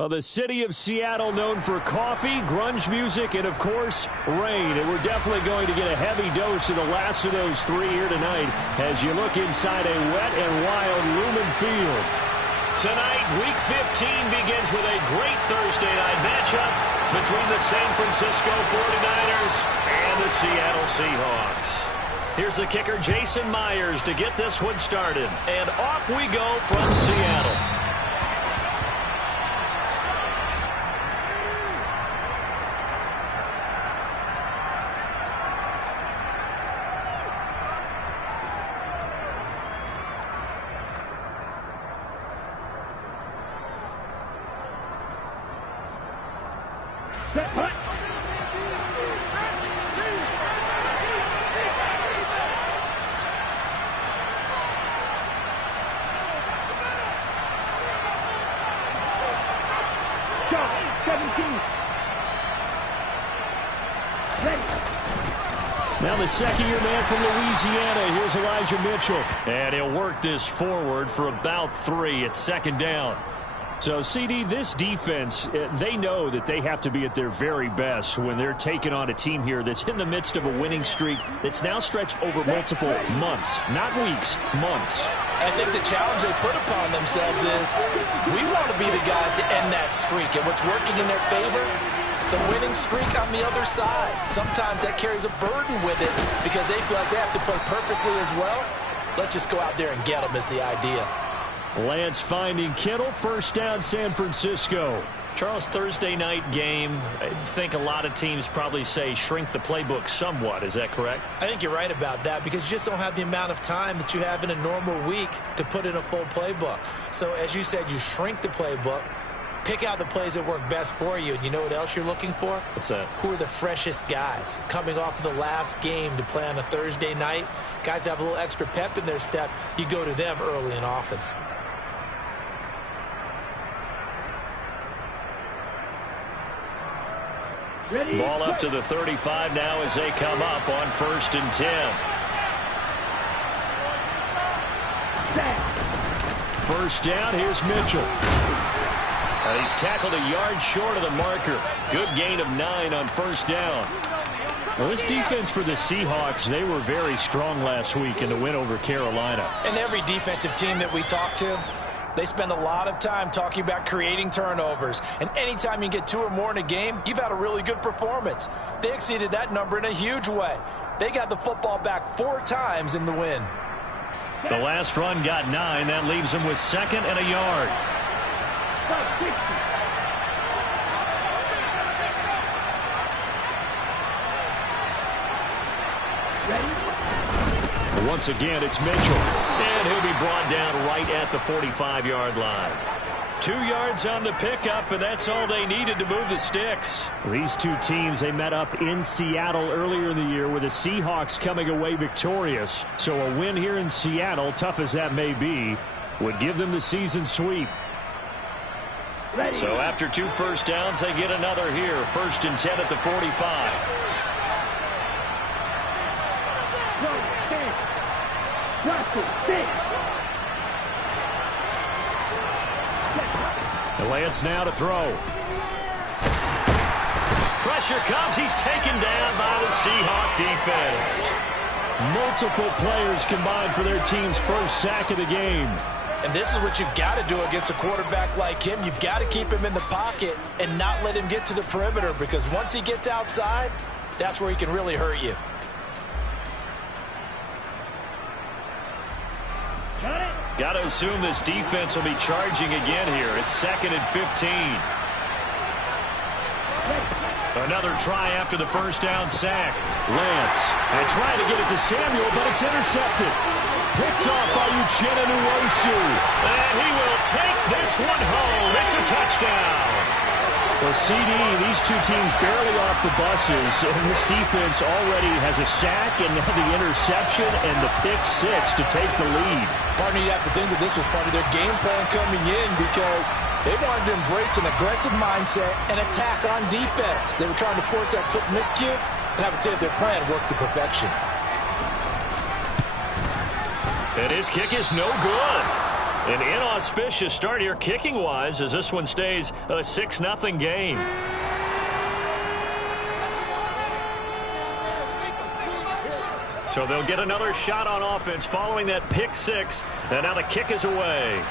Well, the city of Seattle known for coffee, grunge music, and, of course, rain. And we're definitely going to get a heavy dose of the last of those three here tonight as you look inside a wet and wild Lumen Field. Tonight, Week 15 begins with a great Thursday night matchup between the San Francisco 49ers and the Seattle Seahawks. Here's the kicker, Jason Myers, to get this one started. And off we go from Seattle. Now the second-year man from Louisiana, here's Elijah Mitchell. And he'll work this forward for about 3 at second down. So, CD, this defense, they know that they have to be at their very best when they're taking on a team here that's in the midst of a winning streak that's now stretched over multiple months, not weeks, months. I think the challenge they put upon themselves is we want to be the guys to end that streak. And what's working in their favor? The winning streak on the other side. Sometimes that carries a burden with it because they feel like they have to play perfectly as well. Let's just go out there and get them is the idea. Lance finding Kittle, first down San Francisco. Charles, Thursday night game, I think a lot of teams probably say shrink the playbook somewhat. Is that correct? I think you're right about that because you just don't have the amount of time that you have in a normal week to put in a full playbook. So as you said, you shrink the playbook. Pick out the plays that work best for you. And you know what else you're looking for? What's that? Who are the freshest guys coming off of the last game to play on a Thursday night? Guys have a little extra pep in their step. You go to them early and often. Ball up to the 35 now as they come up on 1st and 10. First down, here's Mitchell. He's tackled a yard short of the marker. Good gain of 9 on 1st down. Well, this defense for the Seahawks, they were very strong last week in the win over Carolina. And every defensive team that we talk to, they spend a lot of time talking about creating turnovers. And anytime you get 2 or more in a game, you've had a really good performance. They exceeded that number in a huge way. They got the football back 4 times in the win. The last run got 9. That leaves them with 2nd and a yard. Once again, it's Mitchell. And he'll be brought down right at the 45-yard line. 2 yards on the pickup, and that's all they needed to move the sticks. These two teams, they met up in Seattle earlier in the year with the Seahawks coming away victorious. So a win here in Seattle, tough as that may be, would give them the season sweep. So after 2 first downs, they get another here. 1st and 10 at the 45. Lance now to throw. Pressure comes. He's taken down by the Seahawk defense. Multiple players combined for their team's first sack of the game. And this is what you've got to do against a quarterback like him. You've got to keep him in the pocket and not let him get to the perimeter because once he gets outside, that's where he can really hurt you. Got to assume this defense will be charging again here. It's 2nd and 15. Another try after the first down sack. Lance, and trying to get it to Samuel, but it's intercepted. Picked off by Uchenna Nwosu. And he will take this one home. It's a touchdown. Well, CD, these two teams barely off the buses, and this defense already has a sack and now the interception and the pick-6 to take the lead. Partner, you have to think that this was part of their game plan coming in because they wanted to embrace an aggressive mindset and attack on defense. They were trying to force that quick miscue, and I would say that their plan worked to perfection. And his kick is no good. An inauspicious start here kicking-wise as this one stays a 6-0 game. So they'll get another shot on offense following that pick six. And now the kick is away.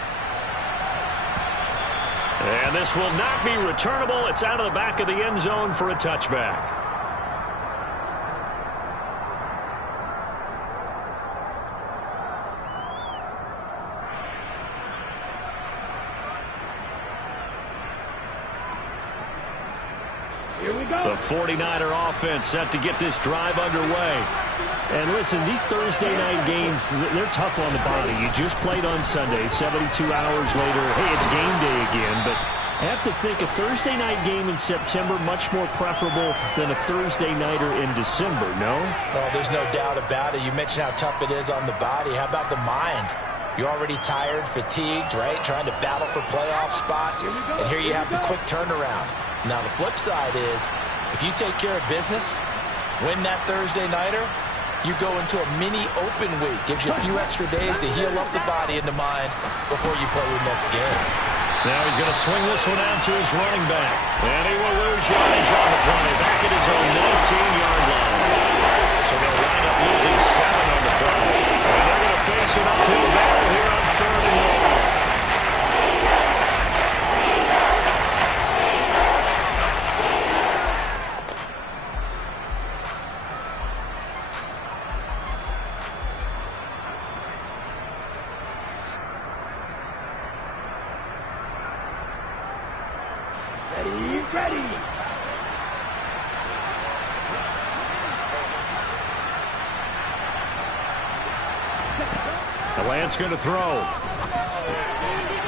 And this will not be returnable. It's out of the back of the end zone for a touchback. The 49er offense set to get this drive underway. And listen, these Thursday night games, they're tough on the body. You just played on Sunday, 72 hours later, hey, it's game day again. But I have to think a Thursday night game in September much more preferable than a Thursday nighter in December, no? Oh, there's no doubt about it. You mentioned how tough it is on the body. How about the mind? You're already tired, fatigued, right? Trying to battle for playoff spots. And here you have the quick turnaround. Now, the flip side is, if you take care of business, win that Thursday nighter, you go into a mini open week. Gives you a few extra days to heal up the body and the mind before you play your next game. Now he's going to swing this one out to his running back. And he will lose yardage on the play. Back at his own 19-yard line. So they'll wind up losing 7 on the play. And they're going to face an uphill battle here on 3rd and long. Ready. The Lance going to throw.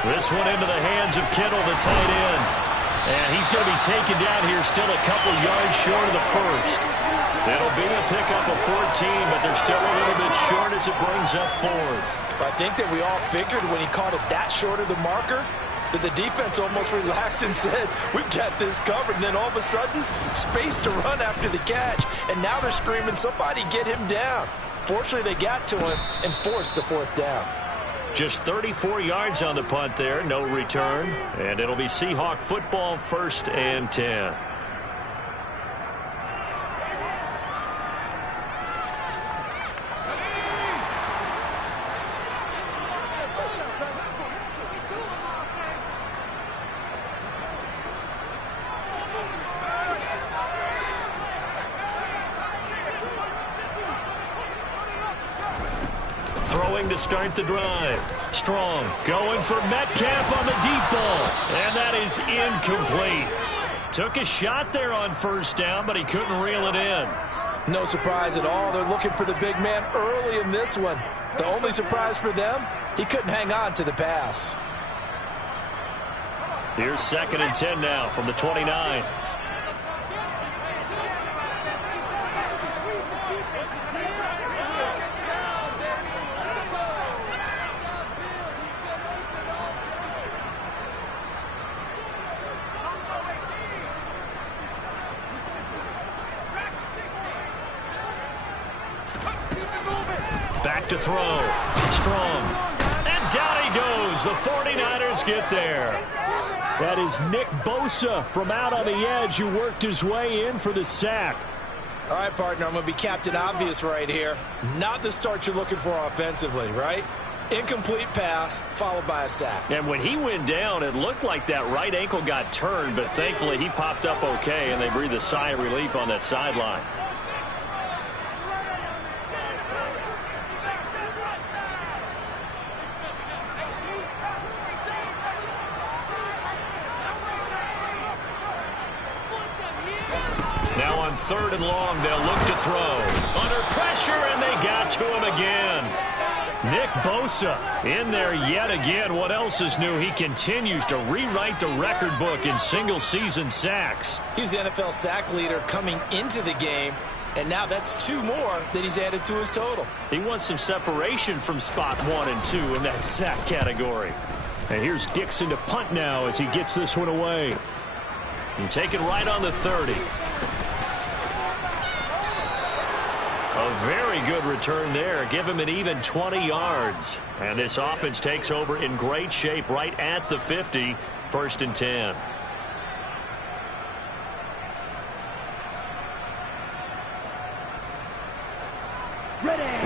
This one into the hands of Kittle, the tight end. And he's going to be taken down here still a couple yards short of the first. It'll be a pickup of 14, but they're still a little bit short as it brings up 4th. I think that we all figured when he caught it that short of the marker, that the defense almost relaxed and said, we've got this covered. And then all of a sudden, space to run after the catch. And now they're screaming, somebody get him down. Fortunately, they got to him and forced the 4th down. Just 34 yards on the punt there, no return. And it'll be Seahawk football, 1st and 10. Throwing to start the drive. Strong going for Metcalf on the deep ball. And that is incomplete. Took a shot there on 1st down, but he couldn't reel it in. No surprise at all. They're looking for the big man early in this one. The only surprise for them, he couldn't hang on to the pass. Here's 2nd and 10 now from the 29. Back to throw. Strong. And down he goes. The 49ers get there. That is Nick Bosa from out on the edge who worked his way in for the sack. All right, partner, I'm going to be Captain Obvious right here. Not the start you're looking for offensively, right? Incomplete pass followed by a sack. And when he went down, it looked like that right ankle got turned, but thankfully he popped up okay, and they breathed a sigh of relief on that sideline. Now on 3rd and long, they'll look to throw. Under pressure, and they got to him again. Nick Bosa in there yet again. What else is new? He continues to rewrite the record book in single-season sacks. He's the NFL sack leader coming into the game, and now that's 2 more that he's added to his total. He wants some separation from spot 1 and 2 in that sack category. And here's Dixon to punt now as he gets this one away. And take it right on the 30. A very good return there. Give him an even 20 yards. And this offense takes over in great shape right at the 50. 1st and 10.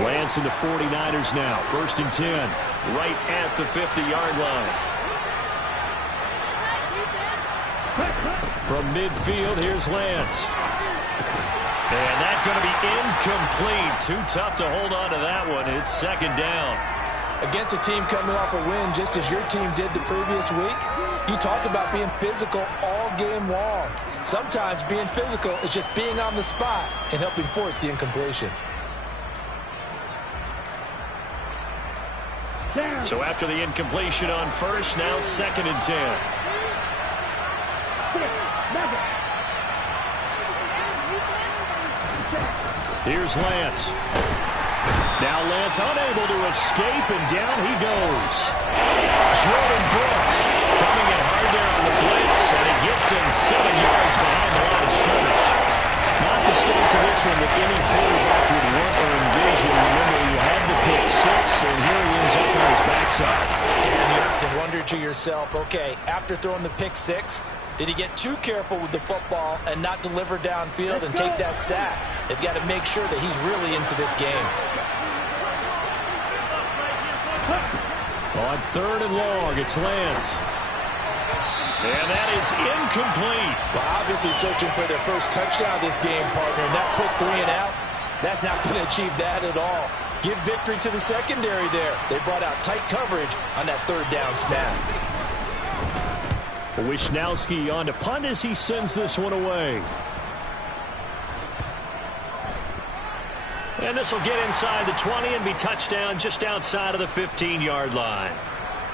Lance and the 49ers now. 1st and 10. Right at the 50-yard line. From midfield, here's Lance. And that's going to be incomplete. Too tough to hold on to that one. It's 2nd down. Against a team coming off a win just as your team did the previous week, you talk about being physical all game long. Sometimes being physical is just being on the spot and helping force the incompletion. So after the incompletion on 1st, now 2nd and 10. Here's Lance. Now Lance unable to escape, and down he goes. Jordan Brooks coming in hard there on the blitz, and he gets him 7 yards behind the line of scrimmage. Not the start to this one that any quarterback would want or envision. Remember, you had the pick 6, and here he ends up on his backside. And you have to wonder to yourself, okay, after throwing the pick 6, did he get too careful with the football and not deliver downfield and take that sack? They've got to make sure that he's really into this game. On 3rd and long, it's Lance. And that is incomplete. Well, obviously searching for their first touchdown this game, partner. And that quick 3 and out, that's not going to achieve that at all. Give victory to the secondary there. They brought out tight coverage on that 3rd down snap. Wisnowski on to punt as he sends this one away. And this will get inside the 20 and be touchdown just outside of the 15-yard line.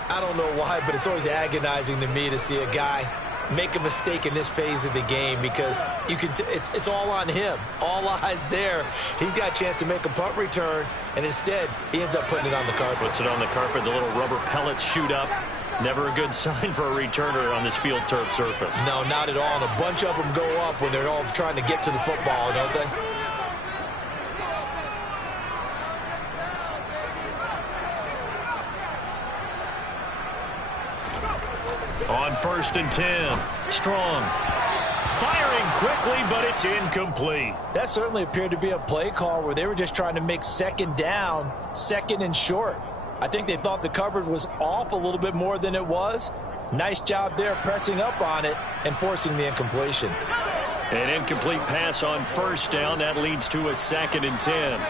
I don't know why, but it's always agonizing to me to see a guy make a mistake in this phase of the game because you can it's all on him. All eyes there. He's got a chance to make a punt return, and instead he ends up putting it on the carpet. Puts it on the carpet. The little rubber pellets shoot up. Never a good sign for a returner on this field turf surface. No, not at all. And a bunch of them go up when they're all trying to get to the football, don't they? On 1st and 10, Strong. Firing quickly, but it's incomplete. That certainly appeared to be a play call where they were just trying to make 2nd down, 2nd and short. I think they thought the coverage was off a little bit more than it was. Nice job there pressing up on it and forcing the incompletion. An incomplete pass on 1st down. That leads to a 2nd and 10.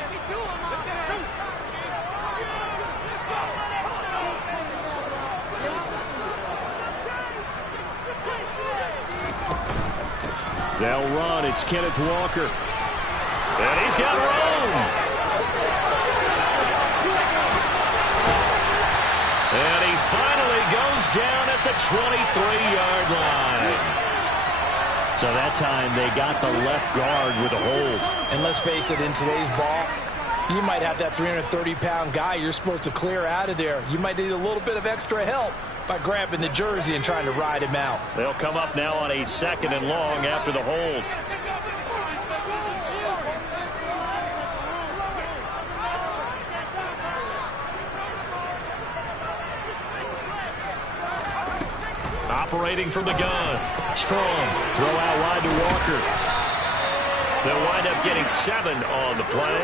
They'll run. It's Kenneth Walker. And he's got room. And he finally goes down at the 23-yard line. So that time they got the left guard with a hold. And let's face it, in today's ball, you might have that 330-pound guy you're supposed to clear out of there. You might need a little bit of extra help by grabbing the jersey and trying to ride him out. They'll come up now on a 2nd and long after the hold. Operating from the gun. Strong. Throw out wide to Walker. They'll wind up getting 7 on the play.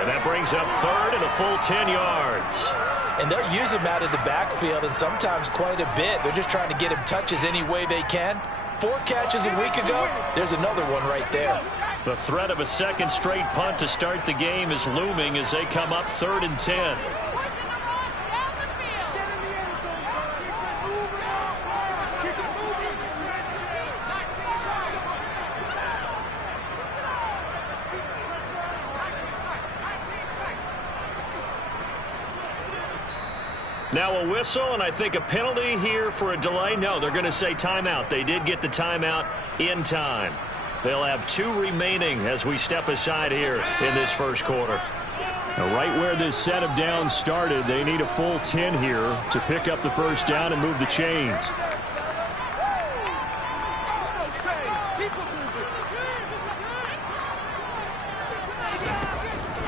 And that brings up 3rd and a full 10 yards. And they're using him out of the backfield, and sometimes quite a bit. They're just trying to get him touches any way they can. 4 catches a week ago. There's another one right there. The threat of a 2nd straight punt to start the game is looming as they come up 3rd and 10. Now a whistle, and I think a penalty here for a delay. No, they're going to say timeout. They did get the timeout in time. They'll have 2 remaining as we step aside here in this first quarter. Now, right where this set of downs started, they need a full 10 here to pick up the first down and move the chains.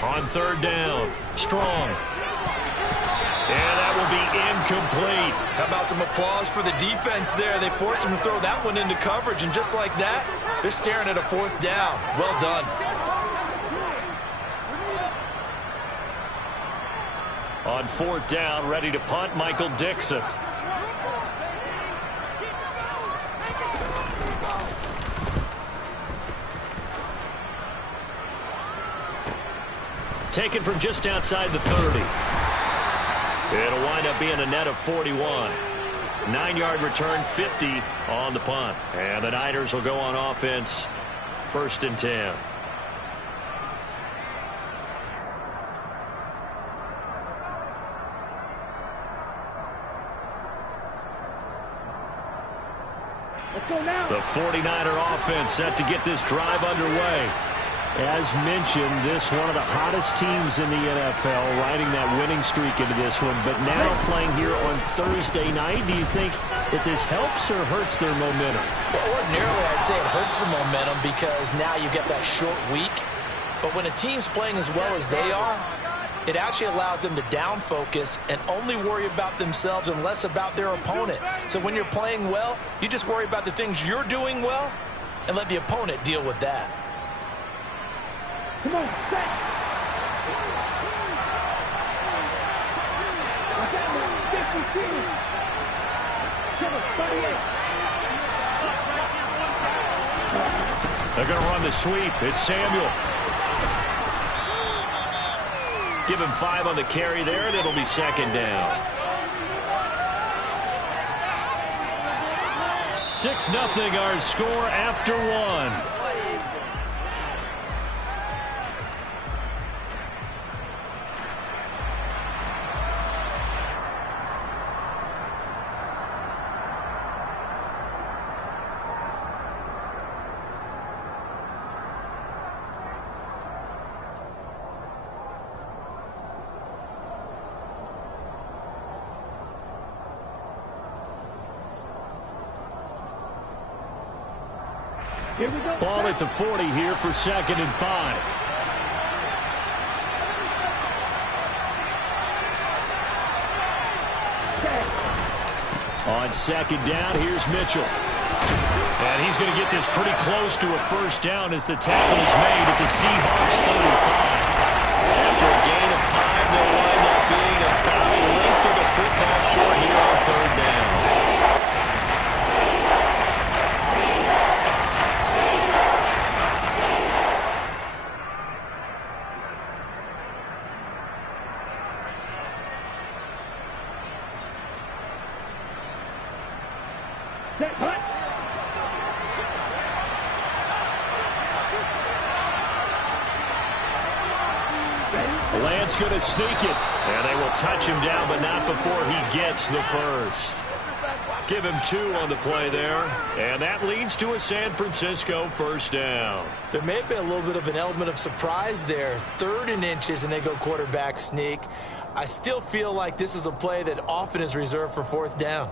On third down. Strong. And that will be incomplete. How about some applause for the defense there? They forced him to throw that one into coverage, and just like that, they're staring at a fourth down. Well done. On fourth down, ready to punt, Michael Dixon. Taken from just outside the 30. It'll wind up being a net of 41. 9-yard return, 50 on the punt. And the Niners will go on offense, 1st and 10. The 49er offense set to get this drive underway. As mentioned, this one of the hottest teams in the NFL, riding that winning streak into this one, but now playing here on Thursday night. Do you think that this helps or hurts their momentum? Well, ordinarily, I'd say it hurts the momentum because now you get that short week. But when a team's playing as well as they are, it actually allows them to down focus and only worry about themselves and less about their opponent. So when you're playing well, you just worry about the things you're doing well and let the opponent deal with that. Come on, set. They're going to run the sweep. It's Samuel. Give him 5 on the carry there, and it'll be 2nd down. 6-0 our score after 1. Ball at the 40 here for 2nd and 5. On 2nd down, here's Mitchell. And he's going to get this pretty close to a 1st down as the tackle is made at the Seahawks 35. After a gain of 5, they'll wind up being about a length of the football short here on 3rd down. Lance going to sneak it. And they will touch him down, but not before he gets the 1st. Give him 2 on the play there. And that leads to a San Francisco 1st down. There may have been a little bit of an element of surprise there. 3rd and inches, and they go quarterback sneak. I still feel like this is a play that often is reserved for 4th down.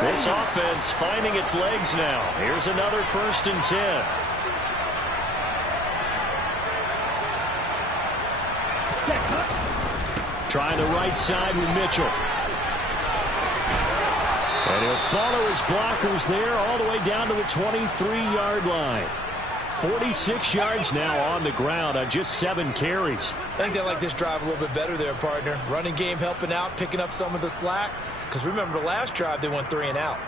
This offense finding its legs now. Here's another 1st and 10. Trying the right side with Mitchell. And he'll follow his blockers there all the way down to the 23-yard line. 46 yards now on the ground on just 7 carries. I think they like this drive a little bit better there, partner. Running game helping out, picking up some of the slack. Because remember the last drive, they went 3 and out.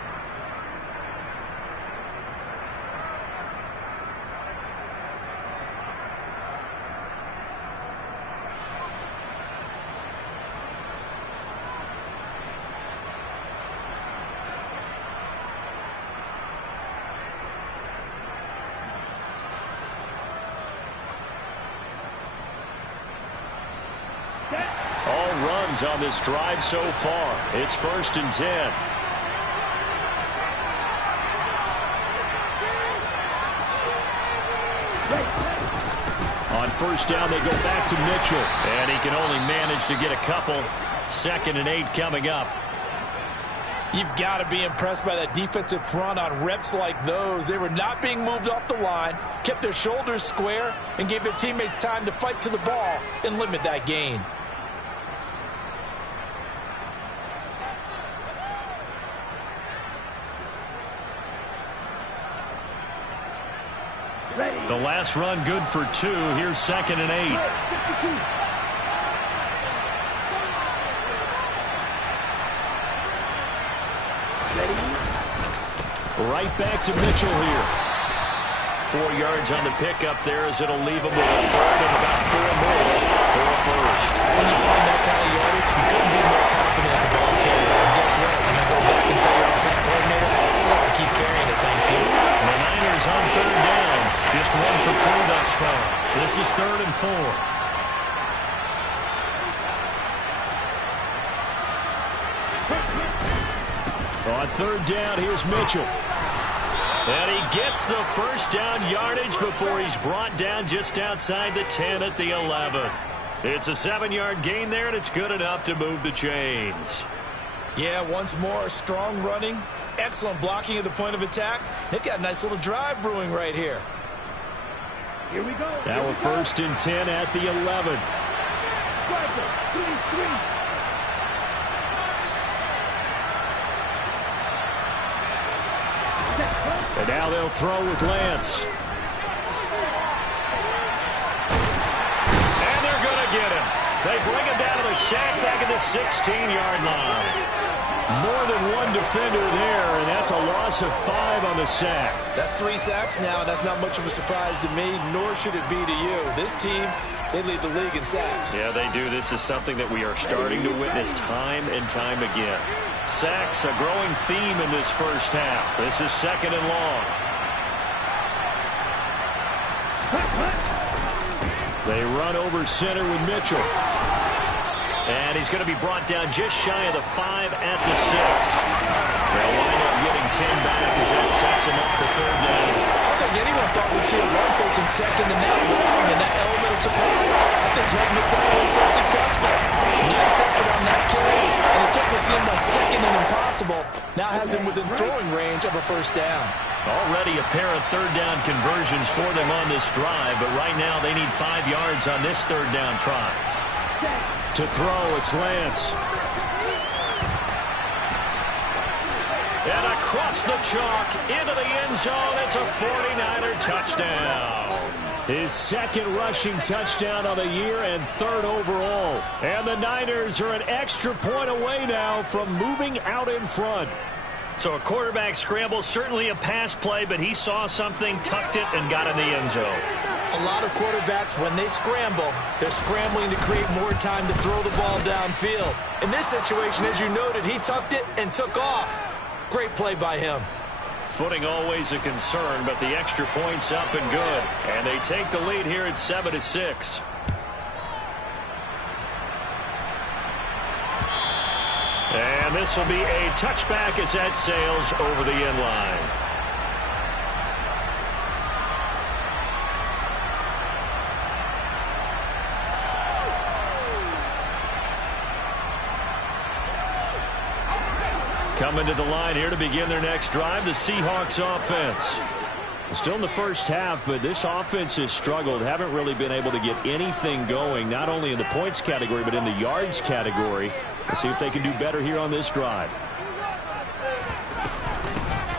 All runs on this drive so far. It's 1st and 10. On 1st down, they go back to Mitchell. And he can only manage to get a couple. 2nd and 8 coming up. You've got to be impressed by that defensive front on reps like those. They were not being moved off the line, kept their shoulders square, and gave their teammates time to fight to the ball and limit that gain. The last run good for 2. Here's 2nd and 8. Right back to Mitchell here. 4 yards on the pickup there as it'll leave him with a 3rd and about 4 more for a 1st. When you find that kind of yardage, you couldn't be more confident as a ball carrier. And guess what? When you go back and tell your offensive coordinator, you have to keep carrying it, thank you. The Niners on 3rd down. Just 1 for 3 thus far. This is 3rd and 4. On 3rd down, here's Mitchell. And he gets the 1st down yardage before he's brought down just outside the 10 at the 11. It's a 7-yard gain there, and it's good enough to move the chains. Yeah, once more, strong running, excellent blocking at the point of attack. They've got a nice little drive brewing right here. Here we go. Now a 1st and 10 at the 11. And now they'll throw with Lance. And they're going to get him. They bring him down to the sack back at the 16-yard line. More than one defender there, and that's a loss of 5 on the sack. That's 3 sacks now, and that's not much of a surprise to me, nor should it be to you. This team, they lead the league in sacks. Yeah, they do. This is something that we are starting to witness time and time again. Sacks, a growing theme in this first half. This is 2nd and long. They run over center with Mitchell. And he's going to be brought down just shy of the 5 at the 6. They'll wind up getting 10 back as that sets him up for 3rd down. I don't think anyone thought we'd see a run facing 2nd and that long, and that element of surprise, I think helped make that play so successful. Nice effort on that carry, and it took what seemed like 2nd and impossible. Now has him within throwing range of a 1st down. Already a pair of 3rd down conversions for them on this drive, but right now they need 5 yards on this 3rd down try. To throw, it's Lance. And across the chalk, into the end zone, it's a 49er touchdown. His 2nd rushing touchdown of the year and 3rd overall. And the Niners are an extra point away now from moving out in front. So a quarterback scramble, certainly a pass play, but he saw something, tucked it, and got in the end zone. A lot of quarterbacks, when they scramble, they're scrambling to create more time to throw the ball downfield. In this situation, as you noted, he tucked it and took off. Great play by him. Footing always a concern, but the extra point's up and good. And they take the lead here at 7-6. And this will be a touchback as that sails over the end line. Coming to the line here to begin their next drive, the Seahawks offense. Still in the first half, but this offense has struggled. Haven't really been able to get anything going, not only in the points category, but in the yards category. Let's see if they can do better here on this drive.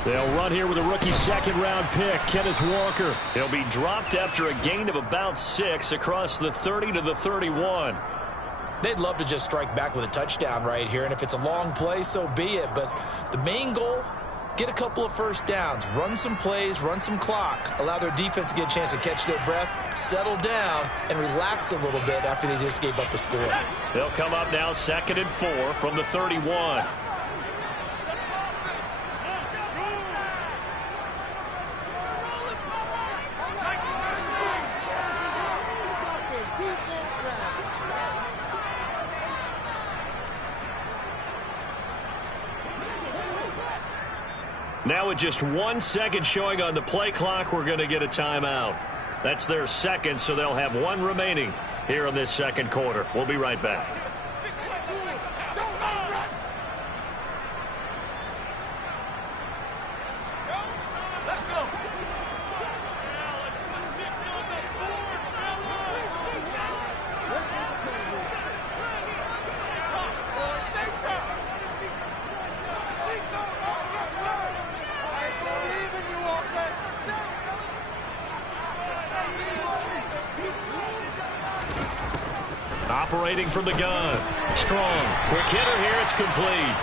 They'll run here with a rookie 2nd-round pick, Kenneth Walker. He'll be dropped after a gain of about 6 across the 30 to the 31. They'd love to just strike back with a touchdown right here, and if it's a long play, so be it. But the main goal, get a couple of 1st downs, run some plays, run some clock, allow their defense to get a chance to catch their breath, settle down, and relax a little bit after they just gave up a score. They'll come up now 2nd and 4 from the 31. Now with just 1 second showing on the play clock, we're going to get a timeout. That's their 2nd, so they'll have 1 remaining here in this 2nd quarter. We'll be right back. Operating from the gun. Strong. Quick hitter here. It's complete.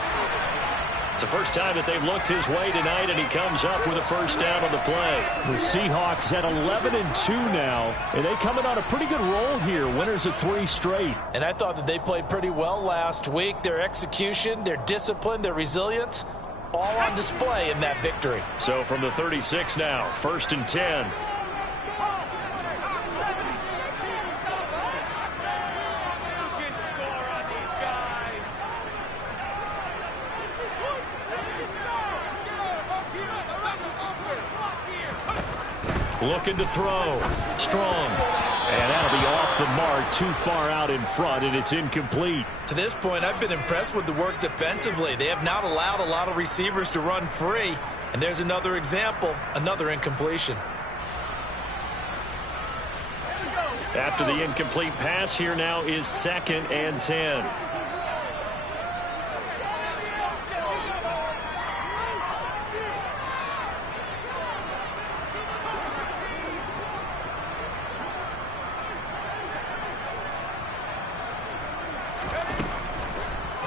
It's the first time that they've looked his way tonight, and he comes up with a first down on the play. The Seahawks at 11-2 now, and they coming on a pretty good roll here. Winners of 3 straight. And I thought that they played pretty well last week. Their execution, their discipline, their resilience, all on display in that victory. So from the 36 now, 1st and 10. Looking to throw. Strong. And that'll be off the mark, too far out in front, and it's incomplete. To this point, I've been impressed with the work defensively. They have not allowed a lot of receivers to run free. And there's another example, another incompletion. After the incomplete pass, here now is 2nd and 10.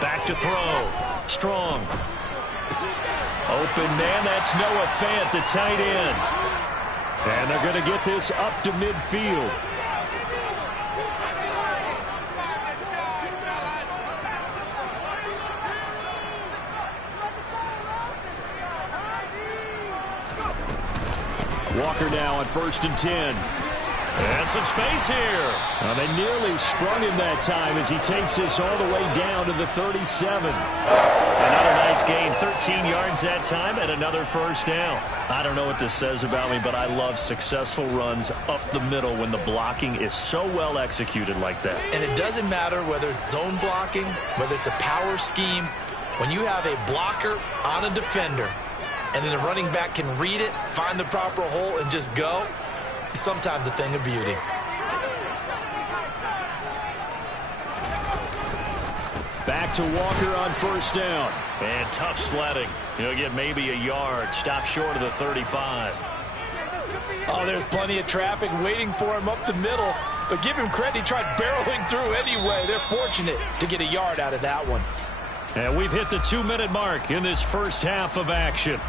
Back to throw. Strong. Open man, that's Noah Fant, the tight end. And they're going to get this up to midfield. Walker now on 1st and 10. And some space here. Well, they nearly sprung him that time as he takes this all the way down to the 37. Another nice gain, 13 yards that time, and another first down. I don't know what this says about me, but I love successful runs up the middle when the blocking is so well executed like that. And it doesn't matter whether it's zone blocking, whether it's a power scheme. When you have a blocker on a defender, and then the running back can read it, find the proper hole, and just go, it's sometimes a thing of beauty. Back to Walker on 1st down. And tough sledding. He'll get maybe a yard. Stop short of the 35. Oh, there's plenty of traffic waiting for him up the middle. But give him credit, he tried barreling through anyway. They're fortunate to get a yard out of that one. And we've hit the 2-minute mark in this first half of action.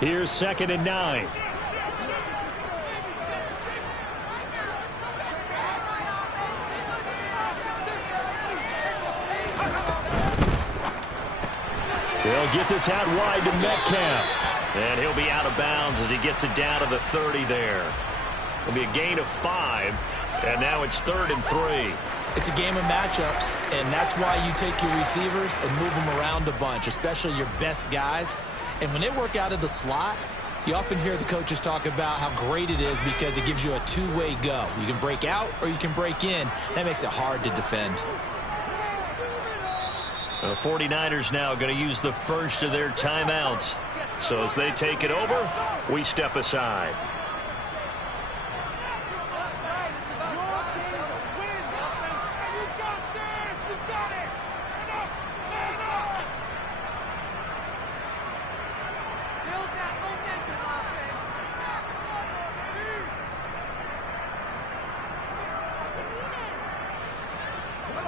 Here's 2nd and 9. They'll get this out wide to Metcalf. And he'll be out of bounds as he gets it down to the 30 there. It'll be a gain of 5. And now it's 3rd and 3. It's a game of matchups, and that's why you take your receivers and move them around a bunch, especially your best guys. And when they work out of the slot, you often hear the coaches talk about how great it is because it gives you a two-way go. You can break out or you can break in. That makes it hard to defend. The 49ers now going to use the first of their timeouts. So as they take it over, we step aside.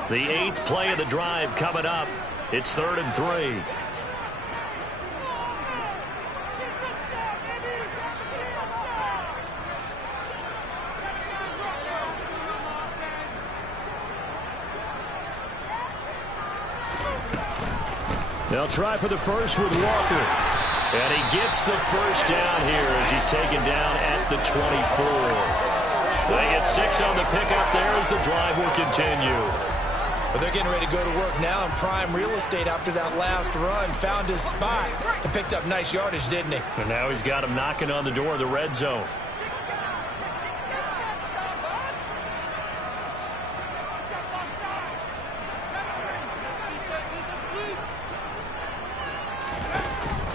The 8th play of the drive coming up. It's 3rd and 3. They'll try for the first with Walker. And he gets the first down here as he's taken down at the 24. They get 6 on the pickup there as the drive will continue. But they're getting ready to go to work now in prime real estate after that last run. Found his spot and picked up nice yardage, didn't he? And now he's got him knocking on the door of the red zone.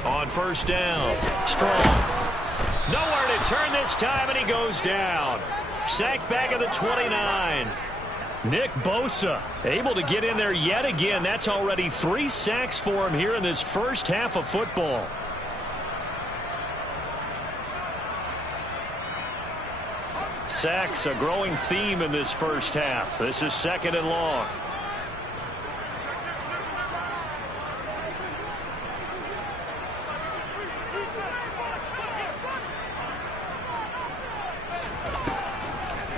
On 1st down, Strong. Nowhere to turn this time, and he goes down. Sacked back at the 29. Nick Bosa able to get in there yet again. That's already 3 sacks for him here in this first half of football. Sacks, a growing theme in this first half. This is 2nd and long.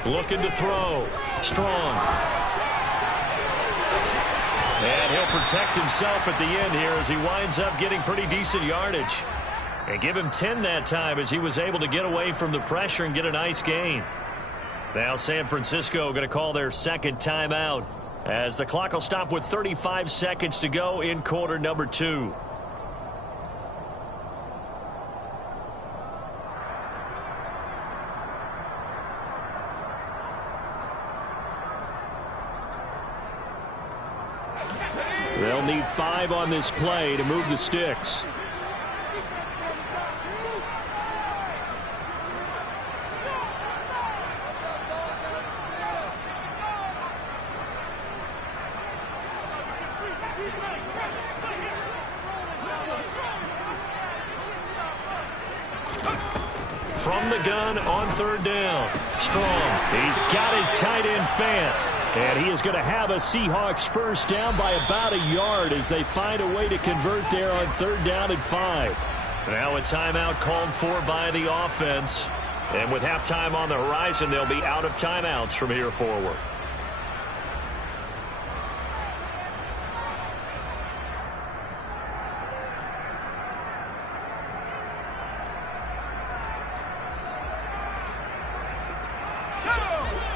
Looking to throw. Strong. And he'll protect himself at the end here as he winds up getting pretty decent yardage. And give him 10 that time as he was able to get away from the pressure and get a nice gain. Now San Francisco going to call their 2nd timeout as the clock will stop with 35 seconds to go in quarter number 2. They'll need 5 on this play to move the sticks. From the gun on 3rd down. Strong. He's got his tight end Fant. And he is going to have a Seahawks first down by about a yard as they find a way to convert there on 3rd down and 5. Now a timeout called for by the offense. And with halftime on the horizon, they'll be out of timeouts from here forward.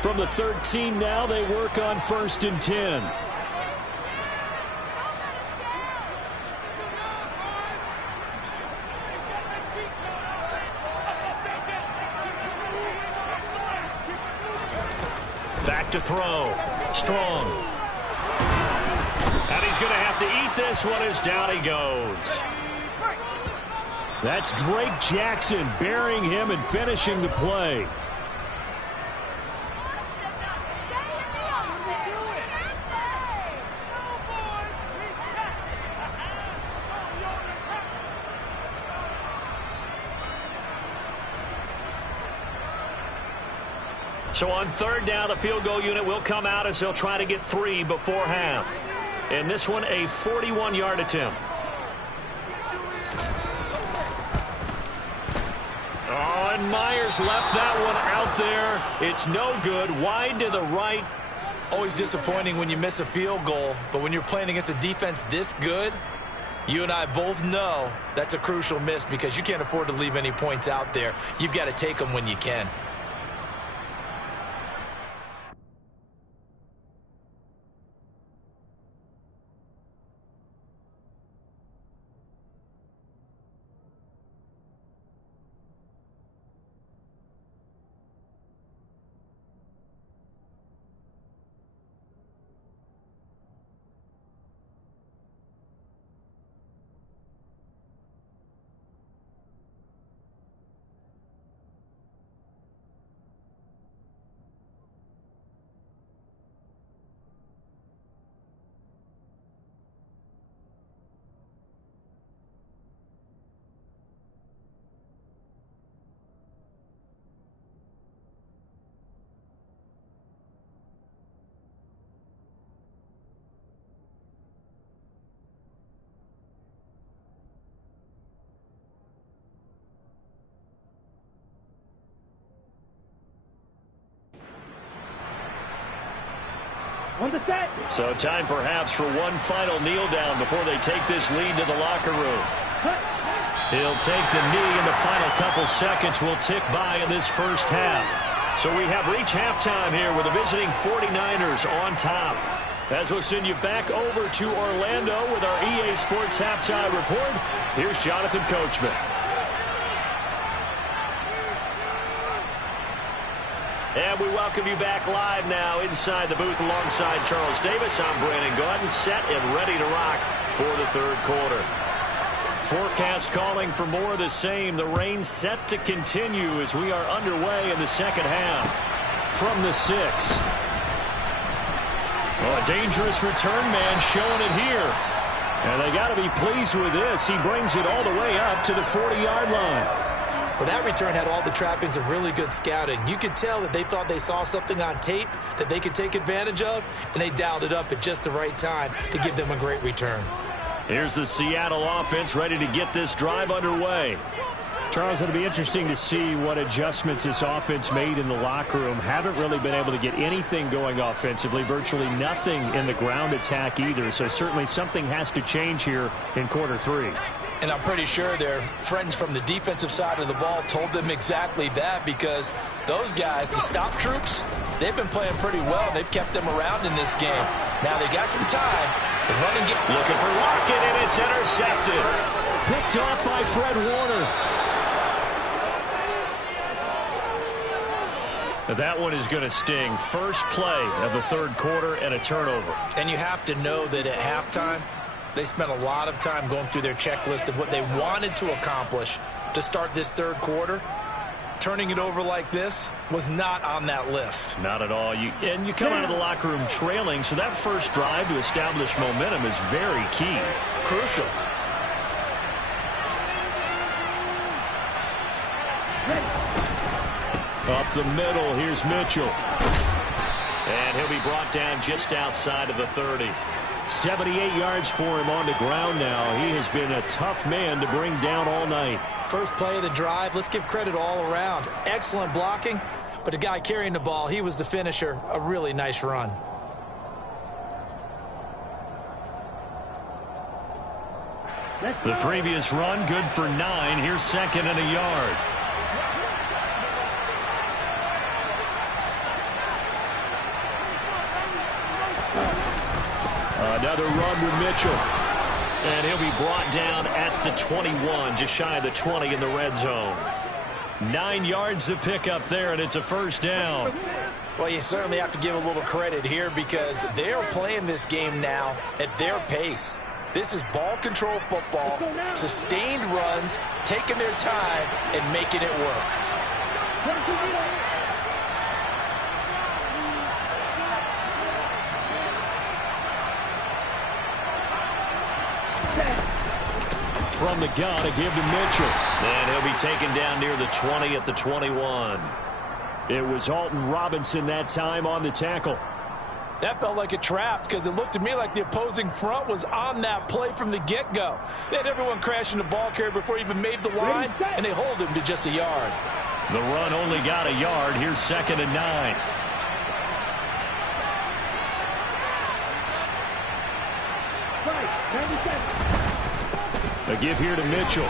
From the 13 now, they work on 1st and 10. Back to throw. Strong. And he's going to have to eat this one as down he goes. That's Drake Jackson burying him and finishing the play. So on 3rd down, the field goal unit will come out as they'll try to get 3 before half. And this one, a 41-yard attempt. Oh, and Myers left that one out there. It's no good. Wide to the right. Always disappointing when you miss a field goal, but when you're playing against a defense this good, you and I both know that's a crucial miss because you can't afford to leave any points out there. You've got to take them when you can. So time perhaps for one final kneel down before they take this lead to the locker room. He'll take the knee, and the final couple seconds will tick by in this first half. So we have reached halftime here with the visiting 49ers on top. As we'll send you back over to Orlando with our EA Sports Halftime Report, here's Jonathan Coachman. And we welcome you back live now inside the booth alongside Charles Davis. I'm Brandon Gaudin, set and ready to rock for the 3rd quarter. Forecast calling for more of the same. The rain set to continue as we are underway in the 2nd half. From the 6. Well, a dangerous return man showing it here. And they got to be pleased with this. He brings it all the way up to the 40-yard line. Well, that return had all the trappings of really good scouting. You could tell that they thought they saw something on tape that they could take advantage of, and they dialed it up at just the right time to give them a great return. Here's the Seattle offense ready to get this drive underway. Charles, it'll be interesting to see what adjustments this offense made in the locker room. Haven't really been able to get anything going offensively, virtually nothing in the ground attack either. So certainly something has to change here in quarter 3. And I'm pretty sure their friends from the defensive side of the ball told them exactly that, because those guys, the stop troops, they've been playing pretty well. They've kept them around in this game. Now they got some time. The running game. Looking for Lockett, and it's intercepted. Picked off by Fred Warner. That one is going to sting. First play of the third quarter and a turnover. And you have to know that at halftime, they spent a lot of time going through their checklist of what they wanted to accomplish to start this third quarter. Turning it over like this was not on that list. Not at all. You come out of the locker room trailing, so that first drive to establish momentum is very key. Crucial. Up the middle, here's Mitchell. And he'll be brought down just outside of the 30. 78 yards for him on the ground now. He has been a tough man to bring down all night. First play of the drive, let's give credit all around. Excellent blocking, but the guy carrying the ball, he was the finisher. A really nice run. The previous run, good for 9. Here's second and a yard. Another run with Mitchell. And he'll be brought down at the 21, just shy of the 20 in the red zone. 9 yards to pick up there, and it's a first down. Well, you certainly have to give a little credit here, because they're playing this game now at their pace. This is ball control football, sustained runs, taking their time and making it work. From the gun, a give to Mitchell. And he'll be taken down near the 20 at the 21. It was Alton Robinson that time on the tackle. That felt like a trap, because it looked to me like the opposing front was on that play from the get-go. They had everyone crashing the ball carrier before he even made the line, and they hold him to just a yard. The run only got a yard. Here's second and 9. A give here to Mitchell.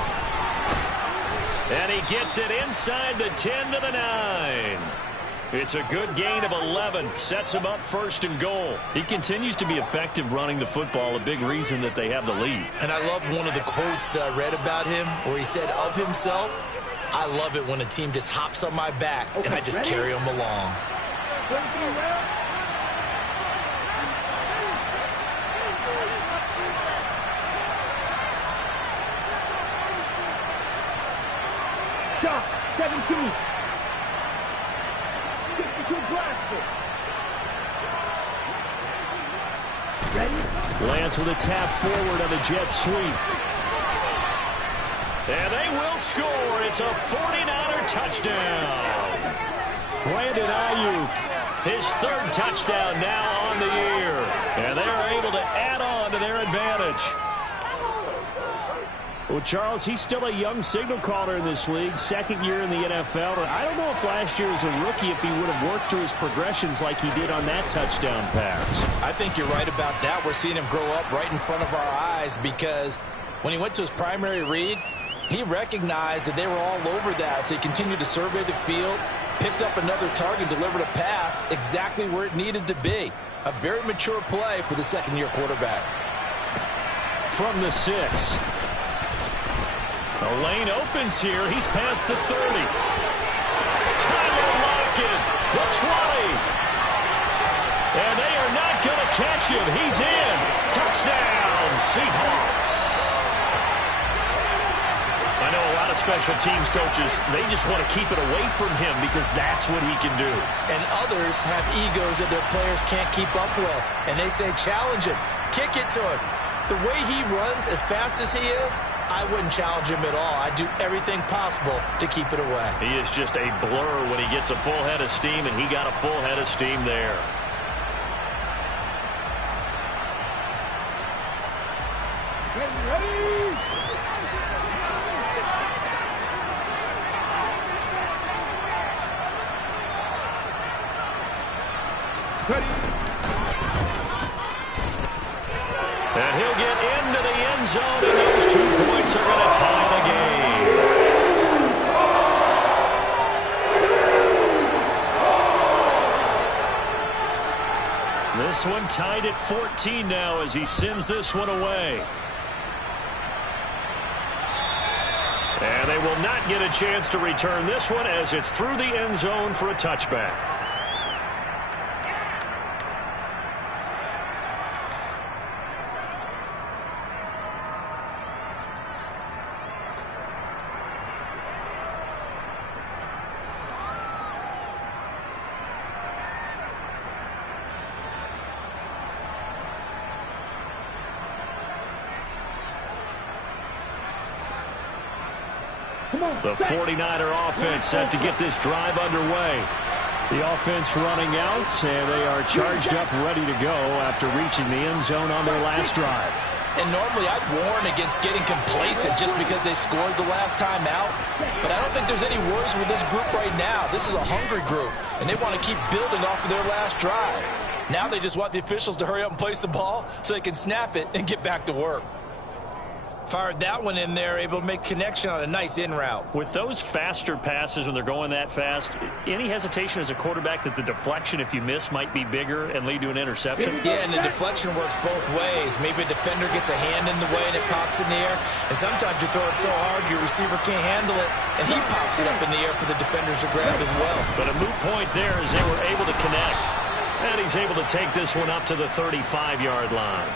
And he gets it inside the 10 to the 9. It's a good gain of 11. Sets him up first and goal. He continues to be effective running the football, a big reason that they have the lead. And I love one of the quotes that I read about him where he said of himself, "I love it when a team just hops on my back and I just carry them along." Shot 17. 62 blaster. Ready? Lance with a tap forward on the jet sweep. And they will score. It's a 49er touchdown. Brandon Ayuk, His third touchdown now on the year. And they are able to add on to their advantage. well, Charles, he's still a young signal caller in this league, second year in the NFL. I don't know if last year as a rookie, if he would have worked through his progressions like he did on that touchdown pass. I think you're right about that. We're seeing him grow up right in front of our eyes, because when he went to his primary read, he recognized that they were all over that, so he continued to survey the field, picked up another target, delivered a pass exactly where it needed to be. A very mature play for the second-year quarterback. From the 6. The lane opens here. He's past the 30. Tyler Lockett, the 20. And they are not going to catch him. He's in. Touchdown, Seahawks. I know a lot of special teams coaches, they just want to keep it away from him because that's what he can do. And others have egos that their players can't keep up with. And they say, challenge him, kick it to him. The way he runs as fast as he is, I wouldn't challenge him at all. I'd do everything possible to keep it away. He is just a blur when he gets a full head of steam, and he got a full head of steam there. And he'll get into the end zone, and those 2 points are going to tie the game. This one tied at 14 now as he sends this one away. And they will not get a chance to return this one as it's through the end zone for a touchback. The 49er offense set to get this drive underway. The offense running out, and they are charged up, ready to go after reaching the end zone on their last drive. And normally I'd warn against getting complacent just because they scored the last time out. But I don't think there's any worries with this group right now. This is a hungry group, and they want to keep building off of their last drive. Now they just want the officials to hurry up and place the ball so they can snap it and get back to work. Fired that one in there, able to make connection on a nice in route. With those faster passes when they're going that fast, any hesitation as a quarterback that the deflection, if you miss, might be bigger and lead to an interception? Yeah, and the deflection works both ways. Maybe a defender gets a hand in the way and it pops in the air. And sometimes you throw it so hard your receiver can't handle it, and he pops it up in the air for the defenders to grab as well. But a moot point there as they were able to connect. And he's able to take this one up to the 35-yard line.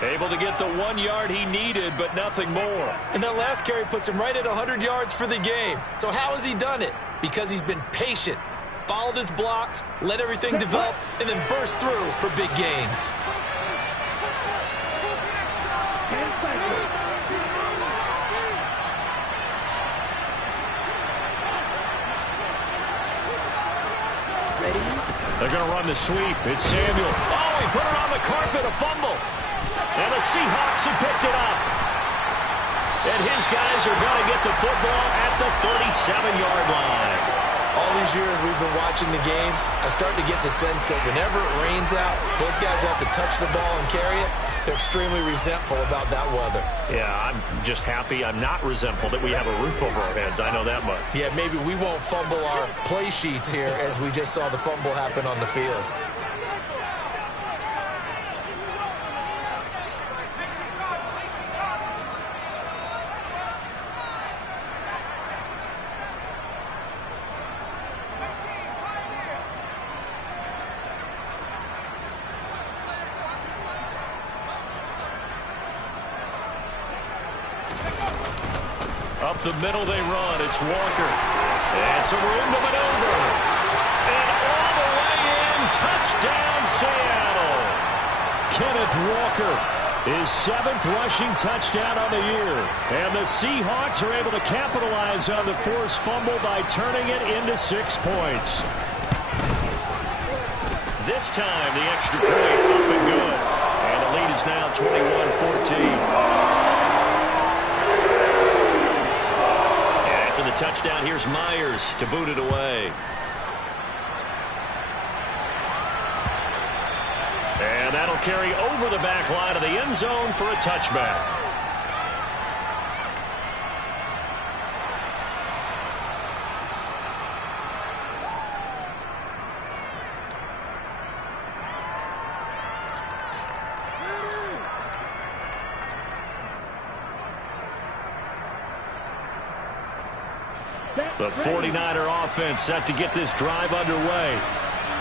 Able to get the 1 yard he needed, but nothing more. And that last carry puts him right at 100 yards for the game. So how has he done it? Because he's been patient, followed his blocks, let everything develop, and then burst through for big gains. They're going to run the sweep. It's Samuel. Oh, he put it on the carpet, a fumble. And the Seahawks have picked it up. And his guys are going to get the football at the 37-yard line. All these years we've been watching the game, I start to get the sense that whenever it rains out, those guys have to touch the ball and carry it. They're extremely resentful about that weather. Yeah, I'm just happy I'm not resentful that we have a roof over our heads. I know that much. Yeah, maybe we won't fumble our play sheets here as we just saw the fumble happen on the field. Up the middle they run. It's Walker. And some room to maneuver. And all the way in. Touchdown, Seattle. Kenneth Walker, his 7th rushing touchdown on the year. And the Seahawks are able to capitalize on the forced fumble by turning it into 6 points. This time, the extra point up and good. And the lead is now 21-14. The touchdown, here's Myers to boot it away. And that'll carry over the back line of the end zone for a touchback. The 49er offense set to get this drive underway.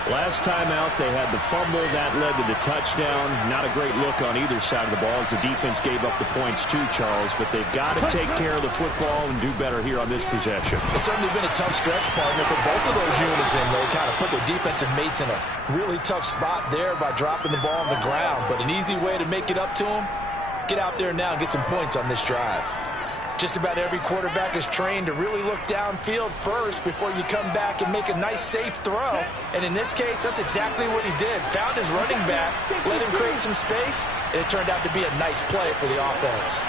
Last time out, they had the fumble. That led to the touchdown. Not a great look on either side of the ball as the defense gave up the points too, Charles. But they've got to take care of the football and do better here on this possession. It's certainly been a tough stretch, partner, for both of those units, and they kind of put their defensive mates in a really tough spot there by dropping the ball on the ground. But an easy way to make it up to them, get out there now and get some points on this drive. Just about every quarterback is trained to really look downfield first before you come back and make a nice, safe throw. And in this case, that's exactly what he did. Found his running back, let him create some space, and it turned out to be a nice play for the offense.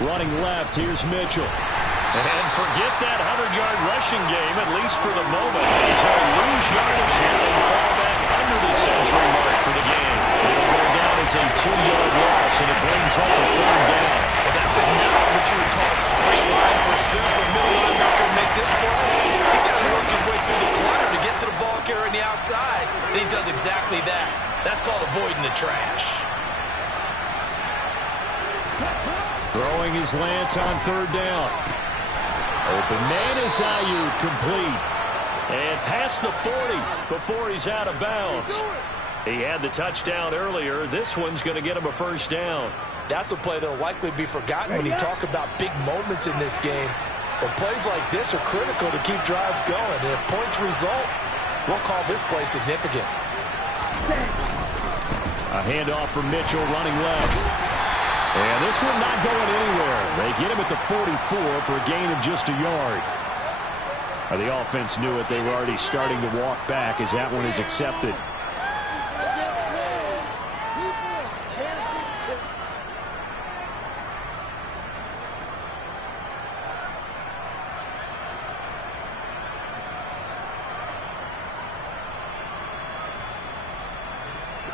Running left, here's Mitchell. And forget that 100-yard rushing game, at least for the moment, as he'll lose yardage here and fall back under the century mark for the game. It'll go down as a 2-yard loss, and it brings up a 3rd down. Well, that was not what you would call straight line pursuit for a middle linebacker to make this play. He's got to work his way through the clutter to get to the ball carrier on the outside, and he does exactly that. That's called avoiding the trash. Throwing his Lance on 3rd down. Open man is Ayuk, complete. And past the 40 before he's out of bounds. He had the touchdown earlier. This one's going to get him a 1st down. That's a play that will likely be forgotten when you talk about big moments in this game. But plays like this are critical to keep drives going. And if points result, we'll call this play significant. A handoff from Mitchell running left. And this one not going anywhere. They get him at the 44 for a gain of just a yard. The offense knew it. They were already starting to walk back as that one is accepted.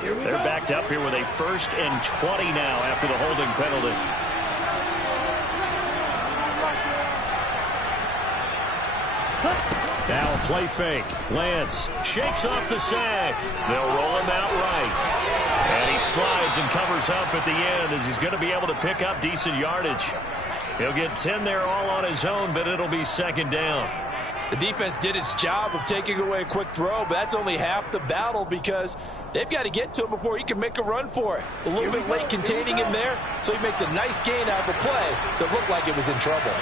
They're backed up here with a 1st and 20 now after the holding penalty. Now a play fake. Lance Shakes off the sack. They'll roll him out right. And he slides and covers up at the end as he's going to be able to pick up decent yardage. He'll get 10 there all on his own, but it'll be 2nd down. The defense did its job of taking away a quick throw, but that's only half the battle because they've got to get to him before he can make a run for it. A little bit late containing him there, so he makes a nice gain out of the play that looked like it was in trouble.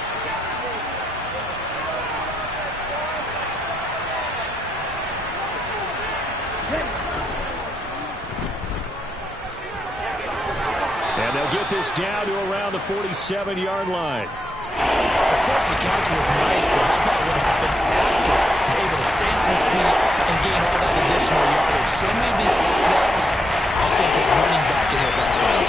And they'll get this down to around the 47-yard line. Of course, the catch was nice, but how about what happened after? Able to stay on his feet and gain all that additional yardage. So many of these slot guys, I think, have running back in their background.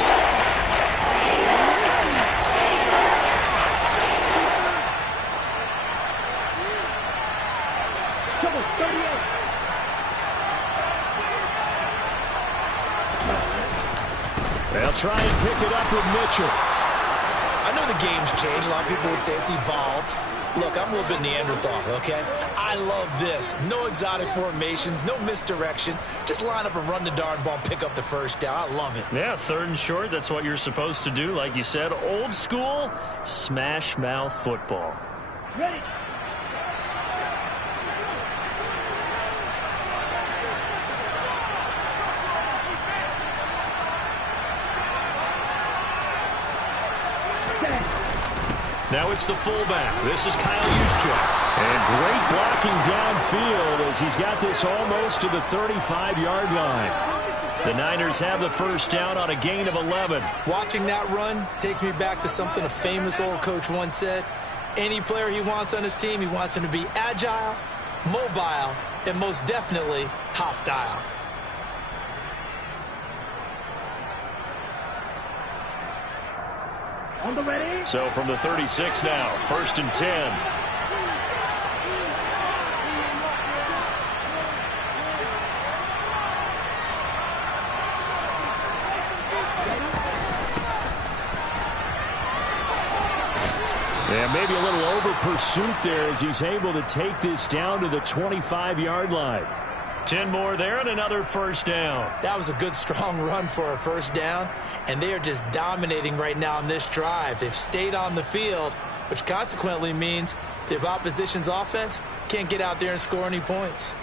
They'll try and pick it up with Mitchell. I know the game's changed. A lot of people would say it's evolved. Look, I'm a little bit Neanderthal, okay? I love this. No exotic formations, no misdirection. Just line up and run the darn ball and pick up the 1st down. I love it. Yeah, 3rd and short, that's what you're supposed to do. Like you said, old school, smash mouth football. Ready. Now it's the fullback. This is Kyle Juszczyk. And great blocking downfield as he's got this almost to the 35-yard line. The Niners have the 1st down on a gain of 11. Watching that run takes me back to something a famous old coach once said. Any player he wants on his team, he wants him to be agile, mobile, and most definitely hostile. On the ready. So from the 36 now, 1st and 10. And maybe a little over pursuit there as he's able to take this down to the 25-yard line. 10 more there and another 1st down. That was a good, strong run for a 1st down, and they are just dominating right now on this drive. They've stayed on the field, which consequently means the opposition's offense can't get out there and score any points.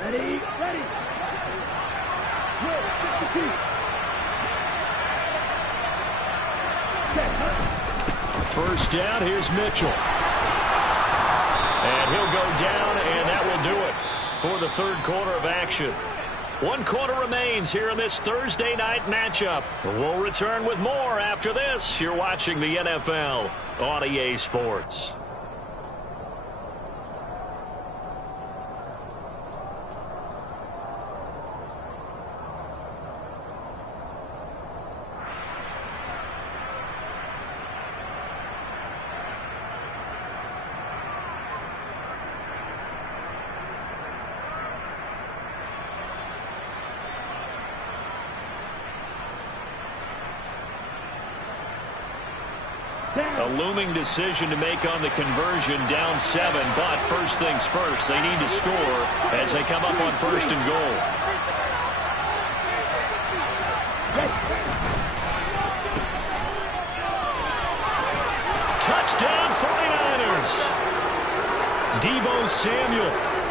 Ready, ready. First down, here's Mitchell. And he'll go down, and that will do it for the third quarter of action. 1 quarter remains here in this Thursday night matchup. We'll return with more after this. You're watching the NFL on EA Sports. A looming decision to make on the conversion, down 7, but first things first, they need to score as they come up on first and goal. Touchdown 49ers! Deebo Samuel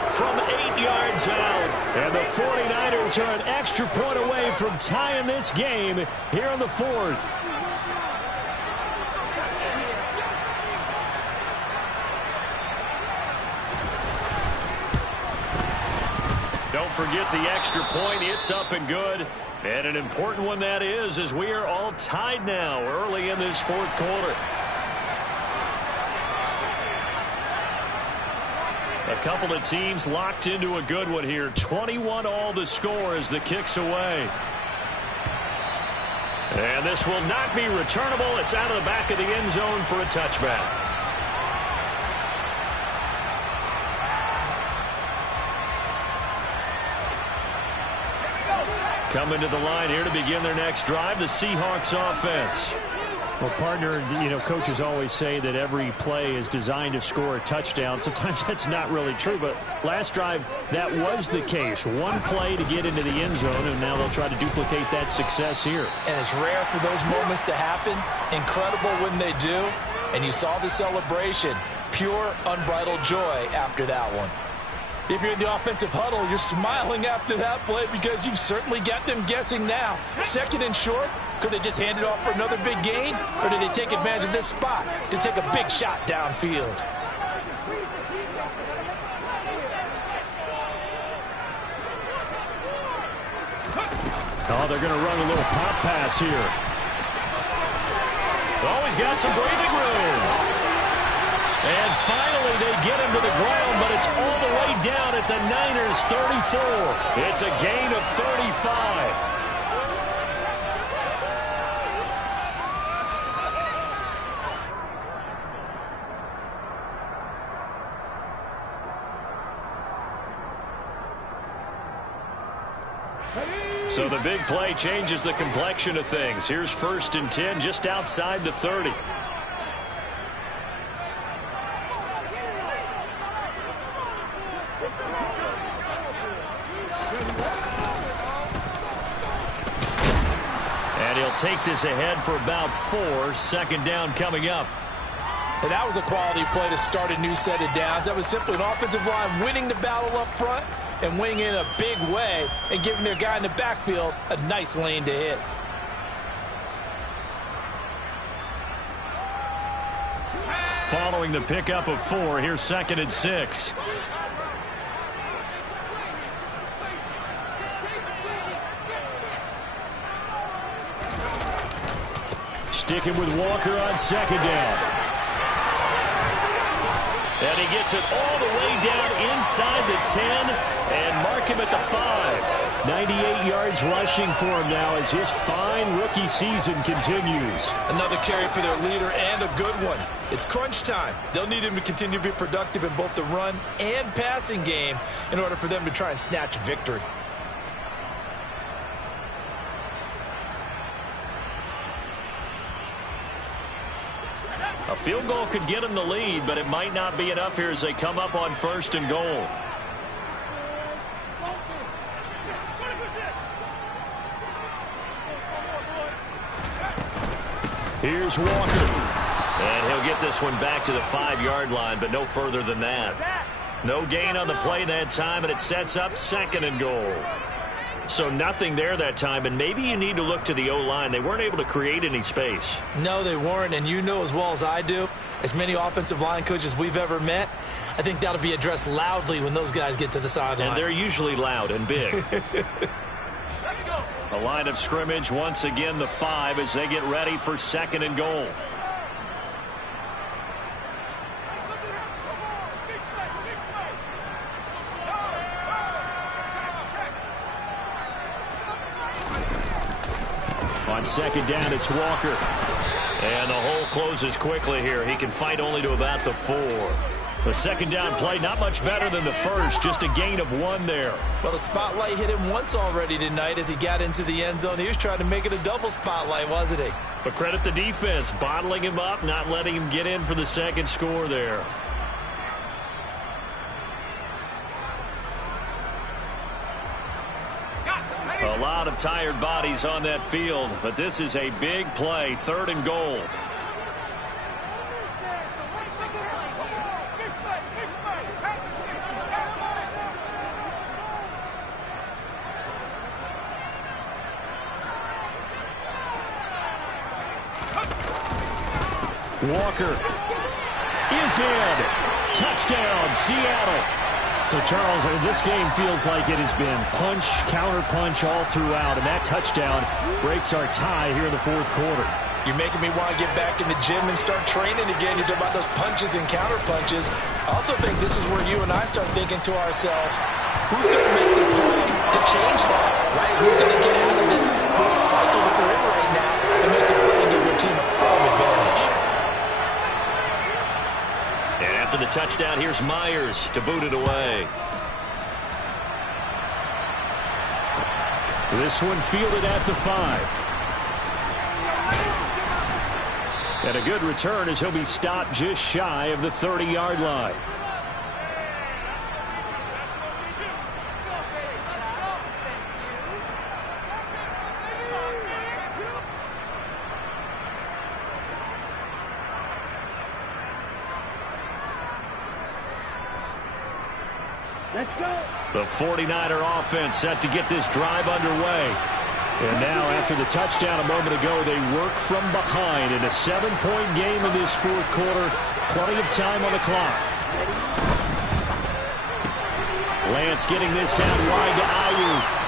from 8 yards out. And the 49ers are an extra point away from tying this game here in the fourth. Don't forget the extra point. It's up and good. And an important one that is, as we are all tied now early in this fourth quarter. A couple of teams locked into a good one here. 21 all the score as the kick's away. And this will not be returnable. It's out of the back of the end zone for a touchback. Coming to the line here to begin their next drive, the Seahawks offense. Well, partner, coaches always say that every play is designed to score a touchdown. Sometimes that's not really true, but last drive, that was the case. One play to get into the end zone, and now they'll try to duplicate that success here. And it's rare for those moments to happen. Incredible when they do. And you saw the celebration. Pure, unbridled joy after that one. If you're in the offensive huddle, you're smiling after that play because you've certainly got them guessing now. Second and short, could they just hand it off for another big gain? Or did they take advantage of this spot to take a big shot downfield? Oh, they're going to run a little pop pass here. Oh, he's got some breathing room. And finally, they get him to the ground, but it's all the way down at the Niners' 34. It's a gain of 35. So the big play changes the complexion of things. Here's 1st and 10 just outside the 30. Take this ahead for about 4. Second down coming up. And that was a quality play to start a new set of downs. That was simply an offensive line winning the battle up front and winning in a big way and giving their guy in the backfield a nice lane to hit. Following the pickup of 4, here's 2nd and 6. Sticking with Walker on 2nd down. And he gets it all the way down inside the 10 and mark him at the 5. 98 yards rushing for him now as his fine rookie season continues. Another carry for their leader and a good one. It's crunch time. They'll need him to continue to be productive in both the run and passing game in order for them to try and snatch victory. A field goal could get them the lead, but it might not be enough here as they come up on 1st and goal. Here's Walker. And he'll get this one back to the 5-yard line, but no further than that. No gain on the play that time, and it sets up 2nd and goal. So nothing there that time, and maybe you need to look to the O-line. They weren't able to create any space. No, they weren't, and you know as well as I do, as many offensive line coaches we've ever met, I think that'll be addressed loudly when those guys get to the sideline. And they're usually loud and big. The line of scrimmage, once again, the 5 as they get ready for 2nd and goal. On 2nd down, it's Walker. And the hole closes quickly here. He can fight only to about the 4. The 2nd down play, not much better than the first, just a gain of 1 there. Well, the spotlight hit him once already tonight as he got into the end zone. He was trying to make it a double spotlight, wasn't he? But credit the defense, bottling him up, not letting him get in for the 2nd score there. A lot of tired bodies on that field, but this is a big play, 3rd and goal. Walker is in. Touchdown, Seattle. So, Charles, this game feels like it has been punch, counter-punch all throughout, and that touchdown breaks our tie here in the 4th quarter. You're making me want to get back in the gym and start training again. You're talking about those punches and counter-punches. I also think this is where you and I start thinking to ourselves, who's going to make the play to change that, right? Who's going to get out of this little cycle that they're in right now and make a play and give their team a firm advantage? And after the touchdown, here's Myers to boot it away. This one fielded at the 5. And a good return as he'll be stopped just shy of the 30-yard line. Let's go. The 49er offense set to get this drive underway. And now, after the touchdown a moment ago, they work from behind in a 7-point game in this 4th quarter. Plenty of time on the clock. Lance getting this out wide to Ayuk.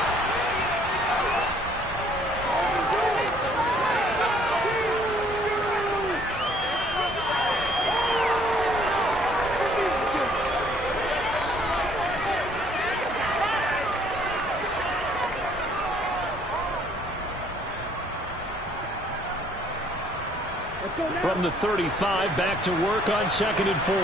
From the 35, back to work on 2nd and 4.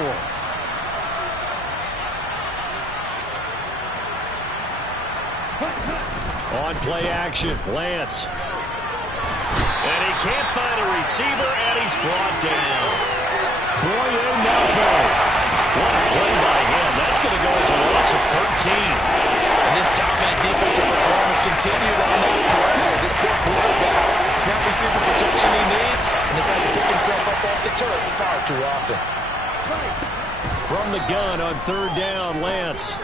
On play action, Lance. And he can't find a receiver, and he's brought down. Boye Malfoy. What a play by him. That's going to go as a loss of 13. And this dominant defensive performance continued on that play. This poor quarterback has not received the protection he needs, and has had to pick himself up off the turf far too often. From the gun on 3rd down, Lance.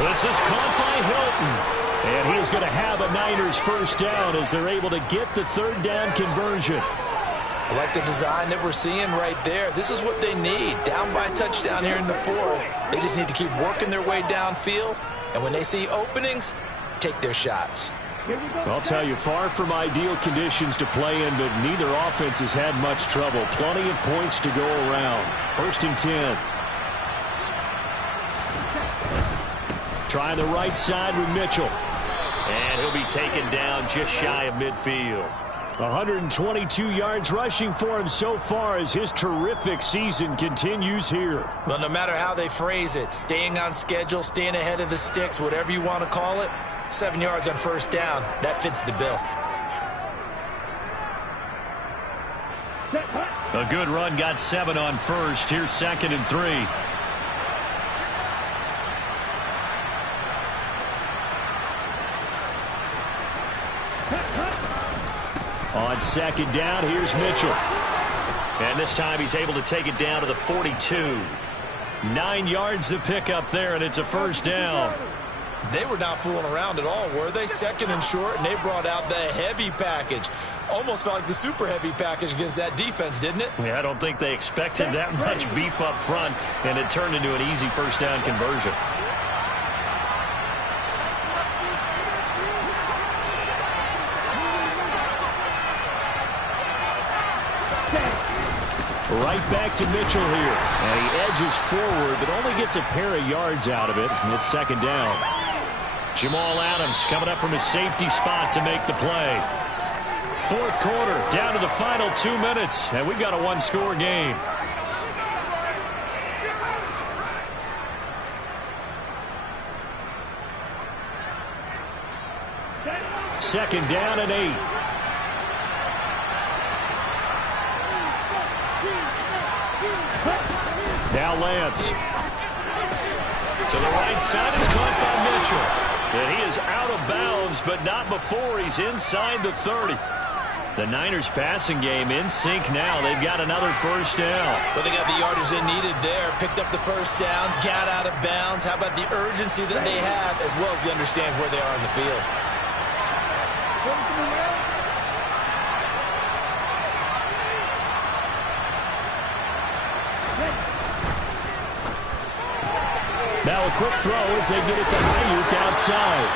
This is caught by Hilton. And he is going to have a Niners 1st down as they're able to get the 3rd down conversion. I like the design that we're seeing right there. This is what they need. Down by a touchdown here in the 4th. They just need to keep working their way downfield. And when they see openings, take their shots. I'll tell you, far from ideal conditions to play in, but neither offense has had much trouble. Plenty of points to go around. 1st and 10. Trying the right side with Mitchell. And he'll be taken down just shy of midfield. 122 yards rushing for him so far as his terrific season continues here. Well, no matter how they phrase it, staying on schedule, staying ahead of the sticks, whatever you want to call it, 7 yards on 1st down, that fits the bill. A good run got 7 on 1st. Here's 2nd and 3. On On second down, here's Mitchell. And this time he's able to take it down to the 42. 9 yards to pick up there, and it's a first down. They were not fooling around at all, were they? Second and short, and they brought out the heavy package. Almost felt like the super heavy package against that defense, didn't it? Yeah, I don't think they expected that much beef up front, and it turned into an easy first down conversion. Right back to Mitchell here. And he edges forward, but only gets a pair of yards out of it. And it's second down. Jamal Adams coming up from his safety spot to make the play. Fourth quarter, down to the final 2 minutes. And we've got a one-score game. Second down and 8. Now Lance. To the right side is caught by Mitchell. And he is out of bounds, but not before he's inside the 30. The Niners passing game in sync now. They've got another first down. Well, they got the yardage they needed there. Picked up the first down, got out of bounds. How about the urgency that they have, as well as they understand where they are in the field? Now a quick throw as they get it to Ayuk outside.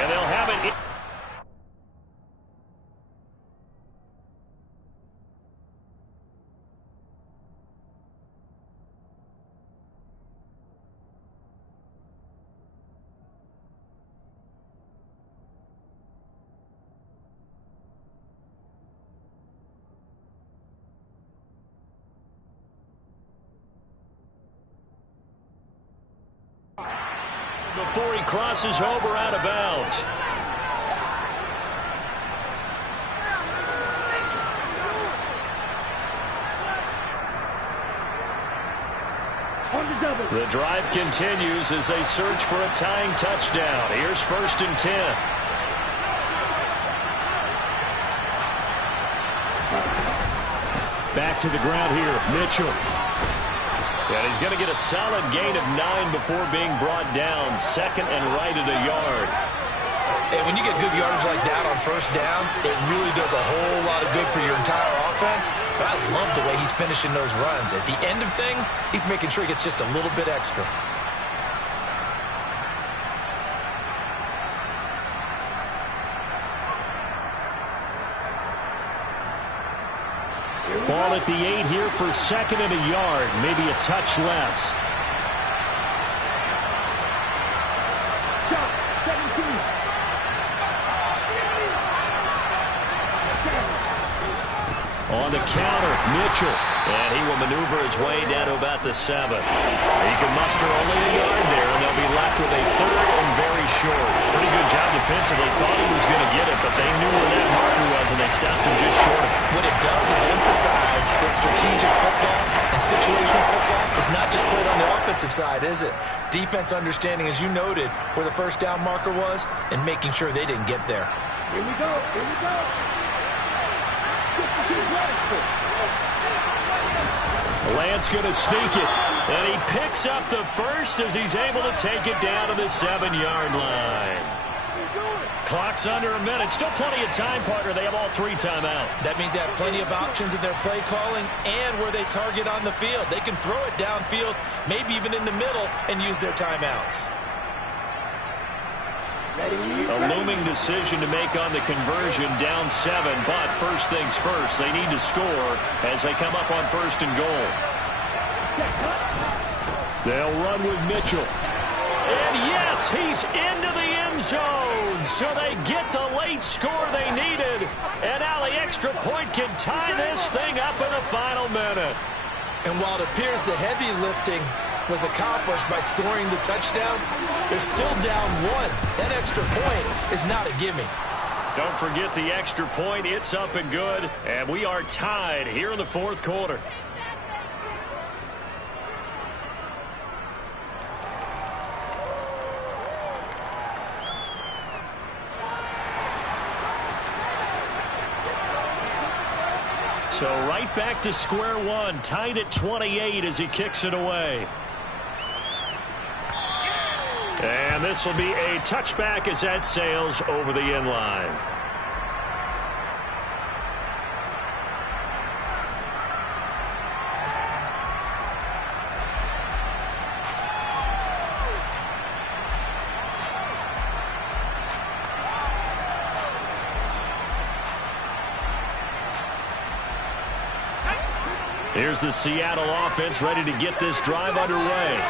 And they'll have it. Before he crosses over out of bounds. The drive continues as they search for a tying touchdown. Here's 1st and 10. Back to the ground here, Mitchell. And he's going to get a solid gain of 9 before being brought down. Second and right at a yard. And when you get good yardage like that on first down, it really does a whole lot of good for your entire offense. But I love the way he's finishing those runs. At the end of things, he's making sure he gets just a little bit extra. Ball at the 8 here for second and a yard. Maybe a touch less. On the counter, Mitchell. And he will maneuver his way down to about the 7. He can muster only a yard there, and they'll be left with a 3rd and very short. Pretty good job defensively. Thought he was going to get it, but they knew where that marker was, and they stopped him just short of it. What it does is emphasize that strategic football and situational football is not just played on the offensive side, is it? Defense understanding, as you noted, where the first down marker was and making sure they didn't get there. Here we go. Here we go. Lance going to sneak it. And he picks up the first as he's able to take it down to the 7-yard line. Clock's under a minute. Still plenty of time, partner. They have all 3 timeouts. That means they have plenty of options in their play calling and where they target on the field. They can throw it downfield, maybe even in the middle, and use their timeouts. A looming decision to make on the conversion, down 7, but first things first, they need to score as they come up on 1st and goal. They'll run with Mitchell. And yes, he's into the end zone, so they get the late score they needed, and now the extra point can tie this thing up in the final minute. And while it appears the heavy lifting was accomplished by scoring the touchdown, they're still down 1. That extra point is not a gimme. Don't forget the extra point. It's up and good, and we are tied here in the 4th quarter. So right back to square one, tied at 28 as he kicks it away. And this will be a touchback as that sails over the end line. Here's the Seattle offense ready to get this drive underway.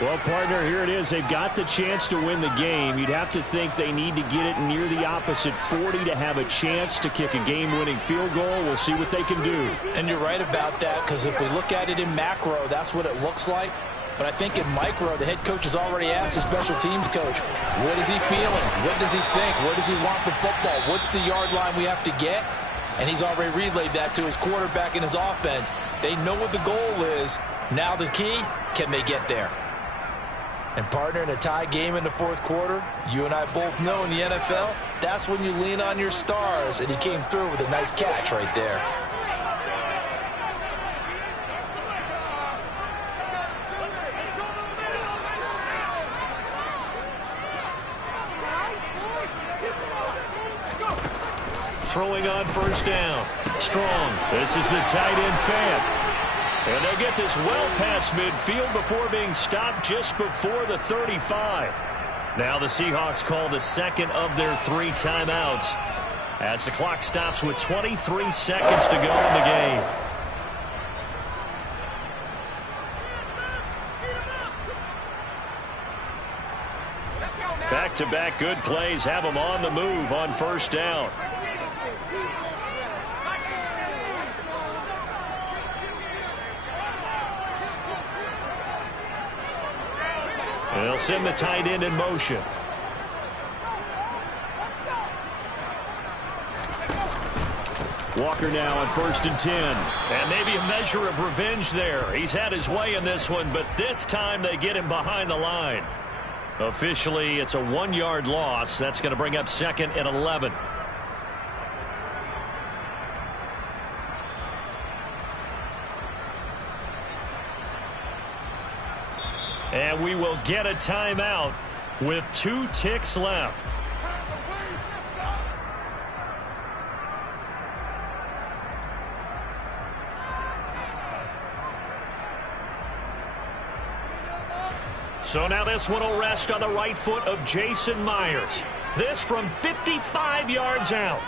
Well, partner, here it is. They've got the chance to win the game. You'd have to think they need to get it near the opposite 40 to have a chance to kick a game-winning field goal. We'll see what they can do. And you're right about that, because if we look at it in macro, that's what it looks like. But I think in micro, the head coach has already asked the special teams coach, what is he feeling? What does he think? Where does he want the football? What's the yard line we have to get? And he's already relayed that to his quarterback and his offense. They know what the goal is. Now the key, can they get there? And partner, in a tie game in the fourth quarter, you and I both know in the NFL, that's when you lean on your stars. And he came through with a nice catch right there. Throwing on first down. Strong. This is the tight end fan. And they'll get this well past midfield before being stopped just before the 35. Now the Seahawks call the second of their 3 timeouts as the clock stops with 23 seconds to go in the game. Back-to-back good plays have them on the move on first down. They'll send the tight end in motion. Walker now on 1st and 10. And maybe a measure of revenge there. He's had his way in this one, but this time they get him behind the line. Officially, it's a 1-yard loss. That's going to bring up 2nd and 11. And we will get a timeout with 2 ticks left. So now this one will rest on the right foot of Jason Myers. This from 55 yards out.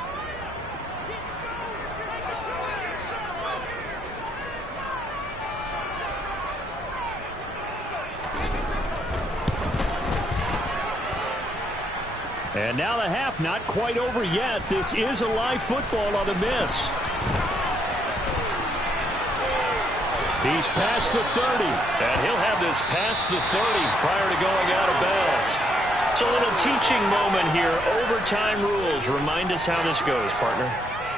And now the half not quite over yet. This is a live football on the miss. He's past the 30. And he'll have this past the 30 prior to going out of bounds. It's a little teaching moment here. Overtime rules. Remind us how this goes, partner.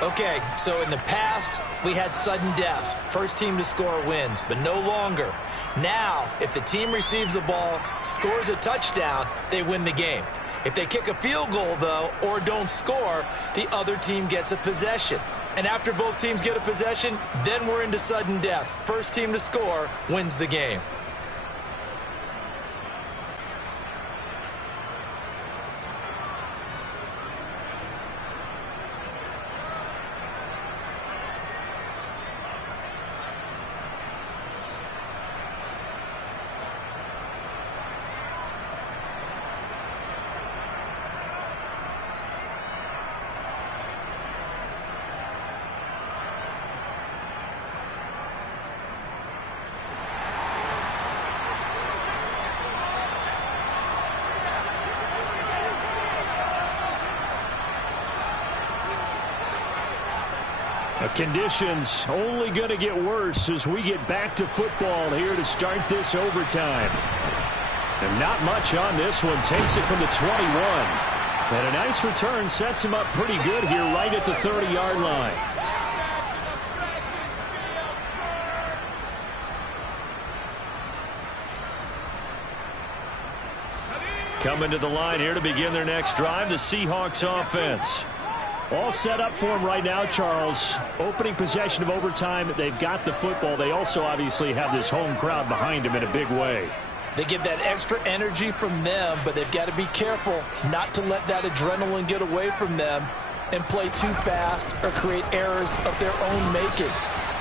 Okay, so in the past, we had sudden death. First team to score wins, but no longer. Now, if the team receives the ball, scores a touchdown, they win the game. If they kick a field goal, though, or don't score, the other team gets a possession. And after both teams get a possession, then we're into sudden death. First team to score wins the game. Conditions only going to get worse as we get back to football here to start this overtime. And not much on this one. Takes it from the 21. And a nice return sets him up pretty good here right at the 30-yard line. Coming to the line here to begin their next drive, the Seahawks offense. All set up for them right now, Charles. Opening possession of overtime. They've got the football. They also obviously have this home crowd behind them in a big way. They get that extra energy from them, but they've got to be careful not to let that adrenaline get away from them and play too fast or create errors of their own making.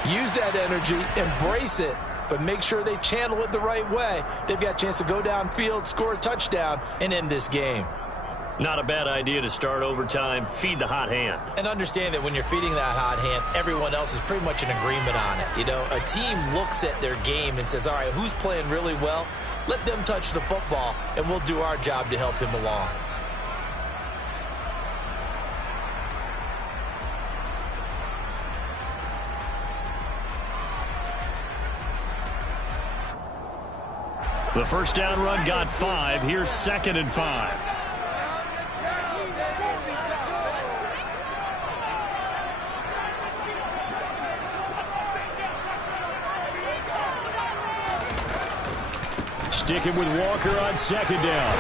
Use that energy, embrace it, but make sure they channel it the right way. They've got a chance to go downfield, score a touchdown, and end this game. Not a bad idea to start overtime. Feed the hot hand. And understand that when you're feeding that hot hand, everyone else is pretty much in agreement on it. You know, a team looks at their game and says, all right, who's playing really well? Let them touch the football, and we'll do our job to help him along. The first down run got 5. Here's 2nd and 5. Sticking with Walker on 2nd down.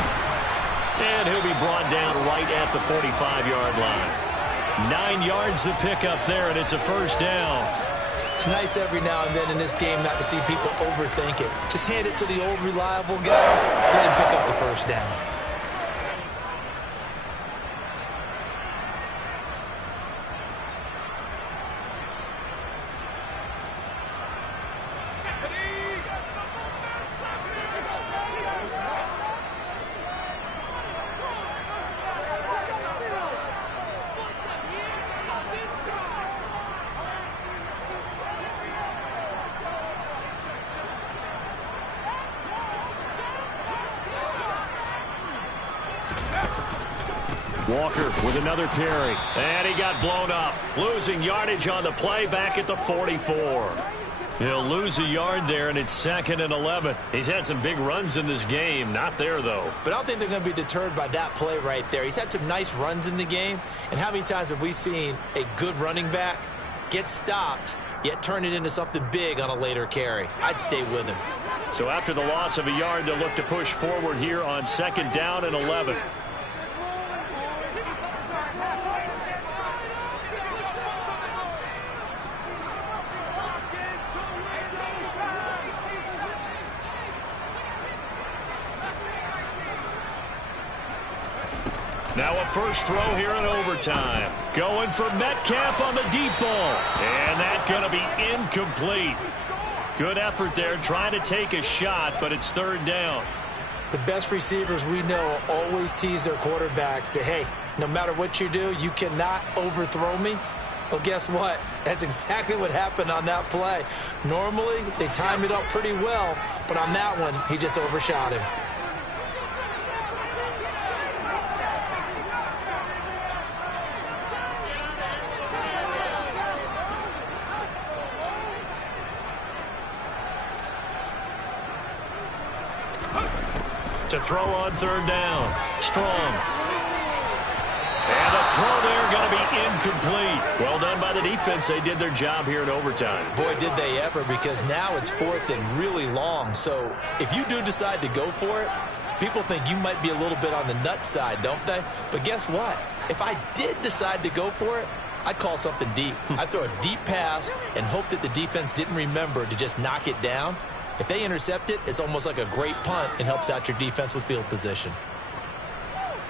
And he'll be brought down right at the 45-yard line. 9 yards to pick up there, and it's a first down. It's nice every now and then in this game not to see people overthink it. Just hand it to the old reliable guy, let him pick up the first down. Walker with another carry. And he got blown up. Losing yardage on the play back at the 44. He'll lose a yard there, and it's 2nd and 11. He's had some big runs in this game. Not there, though. But I don't think they're going to be deterred by that play right there. He's had some nice runs in the game. And how many times have we seen a good running back get stopped, yet turn it into something big on a later carry? I'd stay with him. So after the loss of a yard, they'll look to push forward here on 2nd down and 11. Now a first throw here in overtime. Going for Metcalf on the deep ball. And that's going to be incomplete. Good effort there trying to take a shot, but it's 3rd down. The best receivers we know always tease their quarterbacks that, hey, no matter what you do, you cannot overthrow me. Well, guess what? That's exactly what happened on that play. Normally, they time it up pretty well, but on that one, he just overshot him. To throw on 3rd down. Strong. And the throw there going to be incomplete. Well done by the defense. They did their job here in overtime. Boy, did they ever, because now it's 4th and really long. So if you do decide to go for it, people think you might be a little bit on the nut side, don't they? But guess what? If I did decide to go for it, I'd call something deep. I'd throw a deep pass and hope that the defense didn't remember to just knock it down. If they intercept it, it's almost like a great punt. It helps out your defense with field position.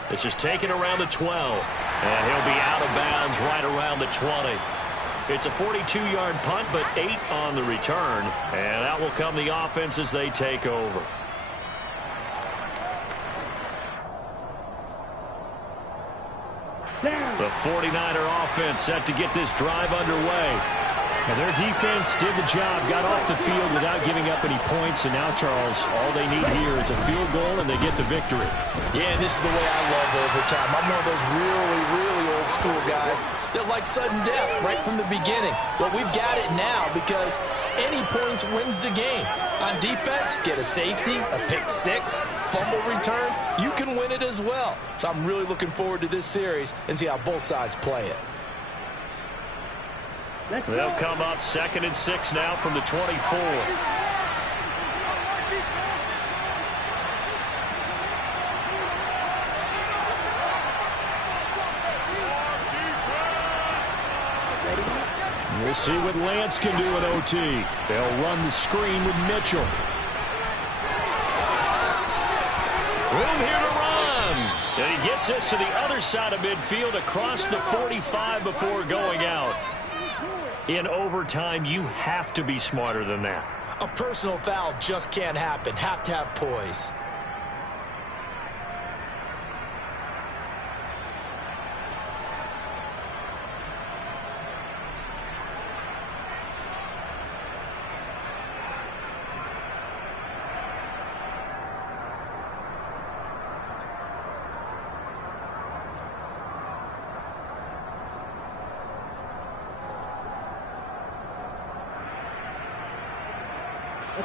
This is taken around the 12. And he'll be out of bounds right around the 20. It's a 42-yard punt, but 8 on the return. And out will come the offense as they take over. The 49er offense set to get this drive underway. Now their defense did the job, got off the field without giving up any points, and now, Charles, all they need here is a field goal, and they get the victory. Yeah, and this is the way I love overtime. I'm one of those really, really old school guys that like sudden death right from the beginning. Well, we've got it now because any points wins the game. On defense, get a safety, a pick six, fumble return, you can win it as well. So I'm really looking forward to this series and see how both sides play it. They'll come up 2nd and 6 now from the 24. We'll see what Lance can do in OT. They'll run the screen with Mitchell. Room here to run. And he gets us to the other side of midfield across the 45 before going out. In overtime, you have to be smarter than that. A personal foul just can't happen. Have to have poise.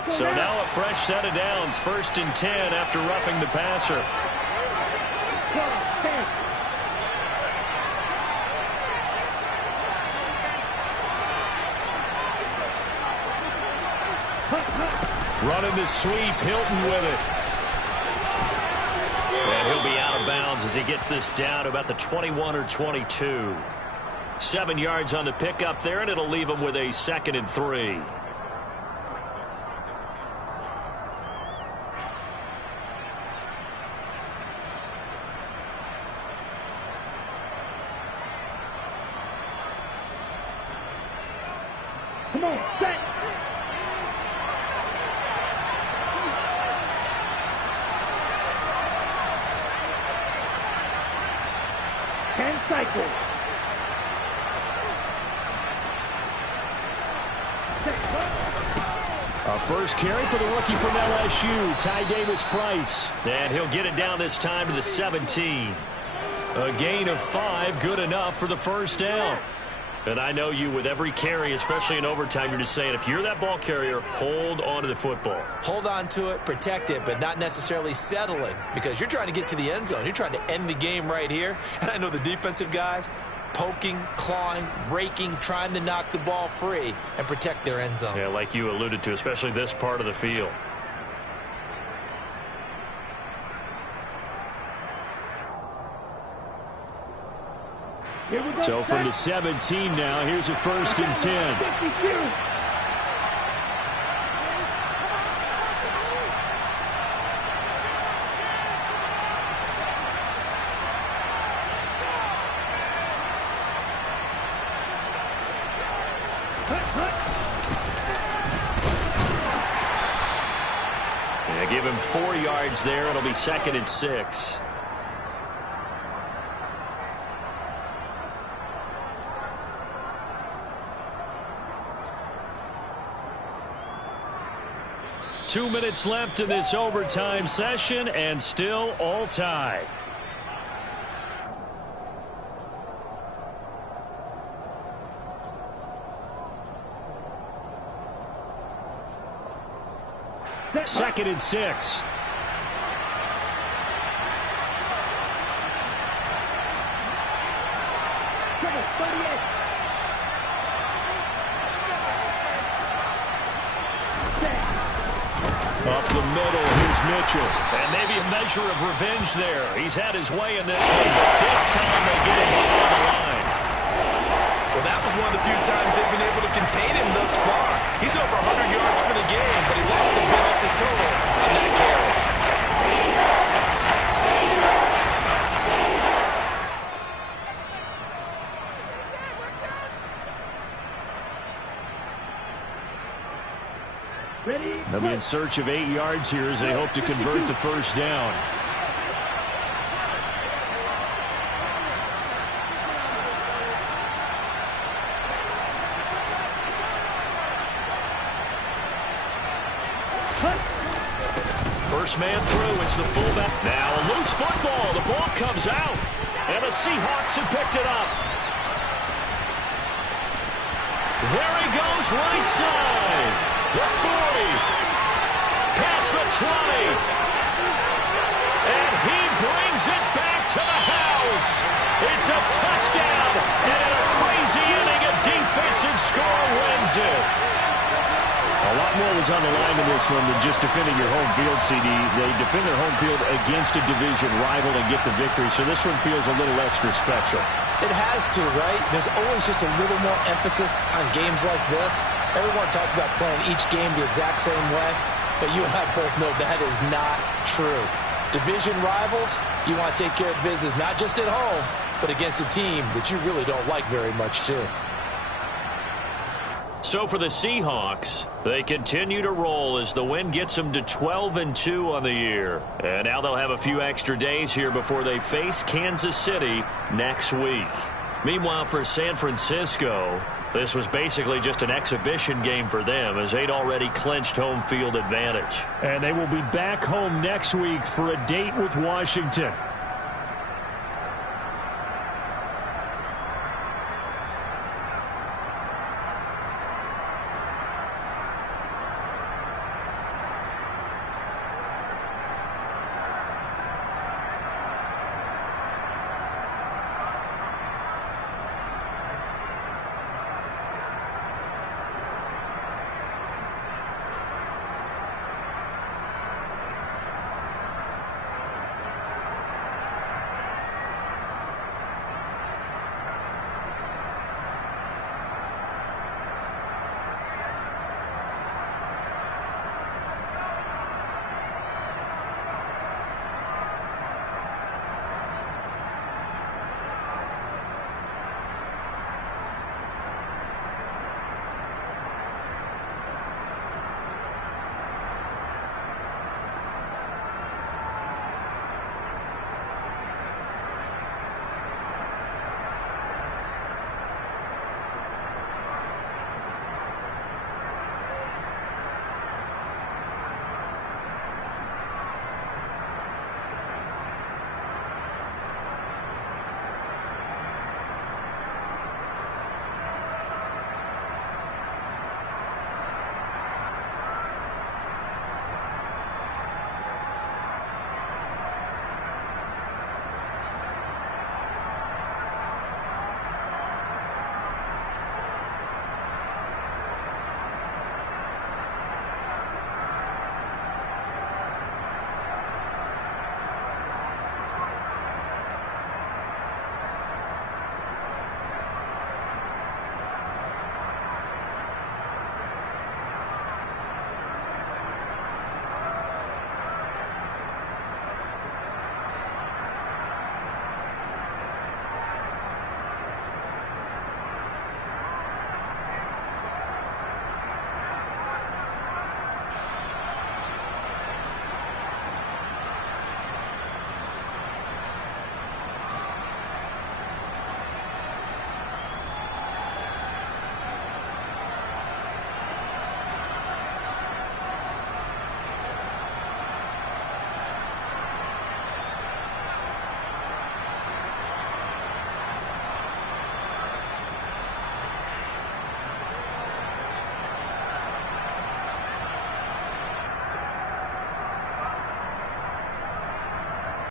So now a fresh set of downs, 1st and 10 after roughing the passer. Running the sweep, Hilton with it. And he'll be out of bounds as he gets this down to about the 21 or 22. 7 yards on the pickup there, and it'll leave him with a 2nd and 3. Come on, set. And cycle. A first carry for the rookie from LSU, Ty Davis-Price. And he'll get it down this time to the 17. A gain of 5, good enough for the first down. And I know you, with every carry, especially in overtime, you're just saying, if you're that ball carrier, hold on to the football. Hold on to it, protect it, but not necessarily settling, because you're trying to get to the end zone. You're trying to end the game right here. And I know the defensive guys, poking, clawing, raking, trying to knock the ball free and protect their end zone. Yeah, like you alluded to, especially this part of the field. So from the 17 now, here's a 1st and 10. 52. Yeah, give him 4 yards there. It'll be 2nd and 6. Two minutes left in this overtime session, and still all tied. Second and 6. Up the middle, here's Mitchell. And maybe a measure of revenge there. He's had his way in this one, but this time they get him behind the line. Well, that was one of the few times they've been able to contain him thus far. He's over 100 yards for the game, but he lost a bit off his total on that carry. They'll be in search of 8 yards here as they hope to convert the first down. First man through, it's the fullback. Now a loose football, the ball comes out, and the Seahawks have picked it up. There he goes, right side. The 40, past the 20, and he brings it back to the house. It's a touchdown, and in a crazy inning, a defensive score wins it. A lot more was on the line in this one than just defending your home field, CD. They defend their home field against a division rival and get the victory, so this one feels a little extra special. It has to, right? There's always just a little more emphasis on games like this. Everyone talks about playing each game the exact same way, but you and I both know that is not true. Division rivals, you want to take care of business not just at home, but against a team that you really don't like very much too. So for the Seahawks, they continue to roll as the win gets them to 12-2 on the year. And now they'll have a few extra days here before they face Kansas City next week. Meanwhile, for San Francisco, this was basically just an exhibition game for them as they'd already clinched home field advantage. And they will be back home next week for a date with Washington.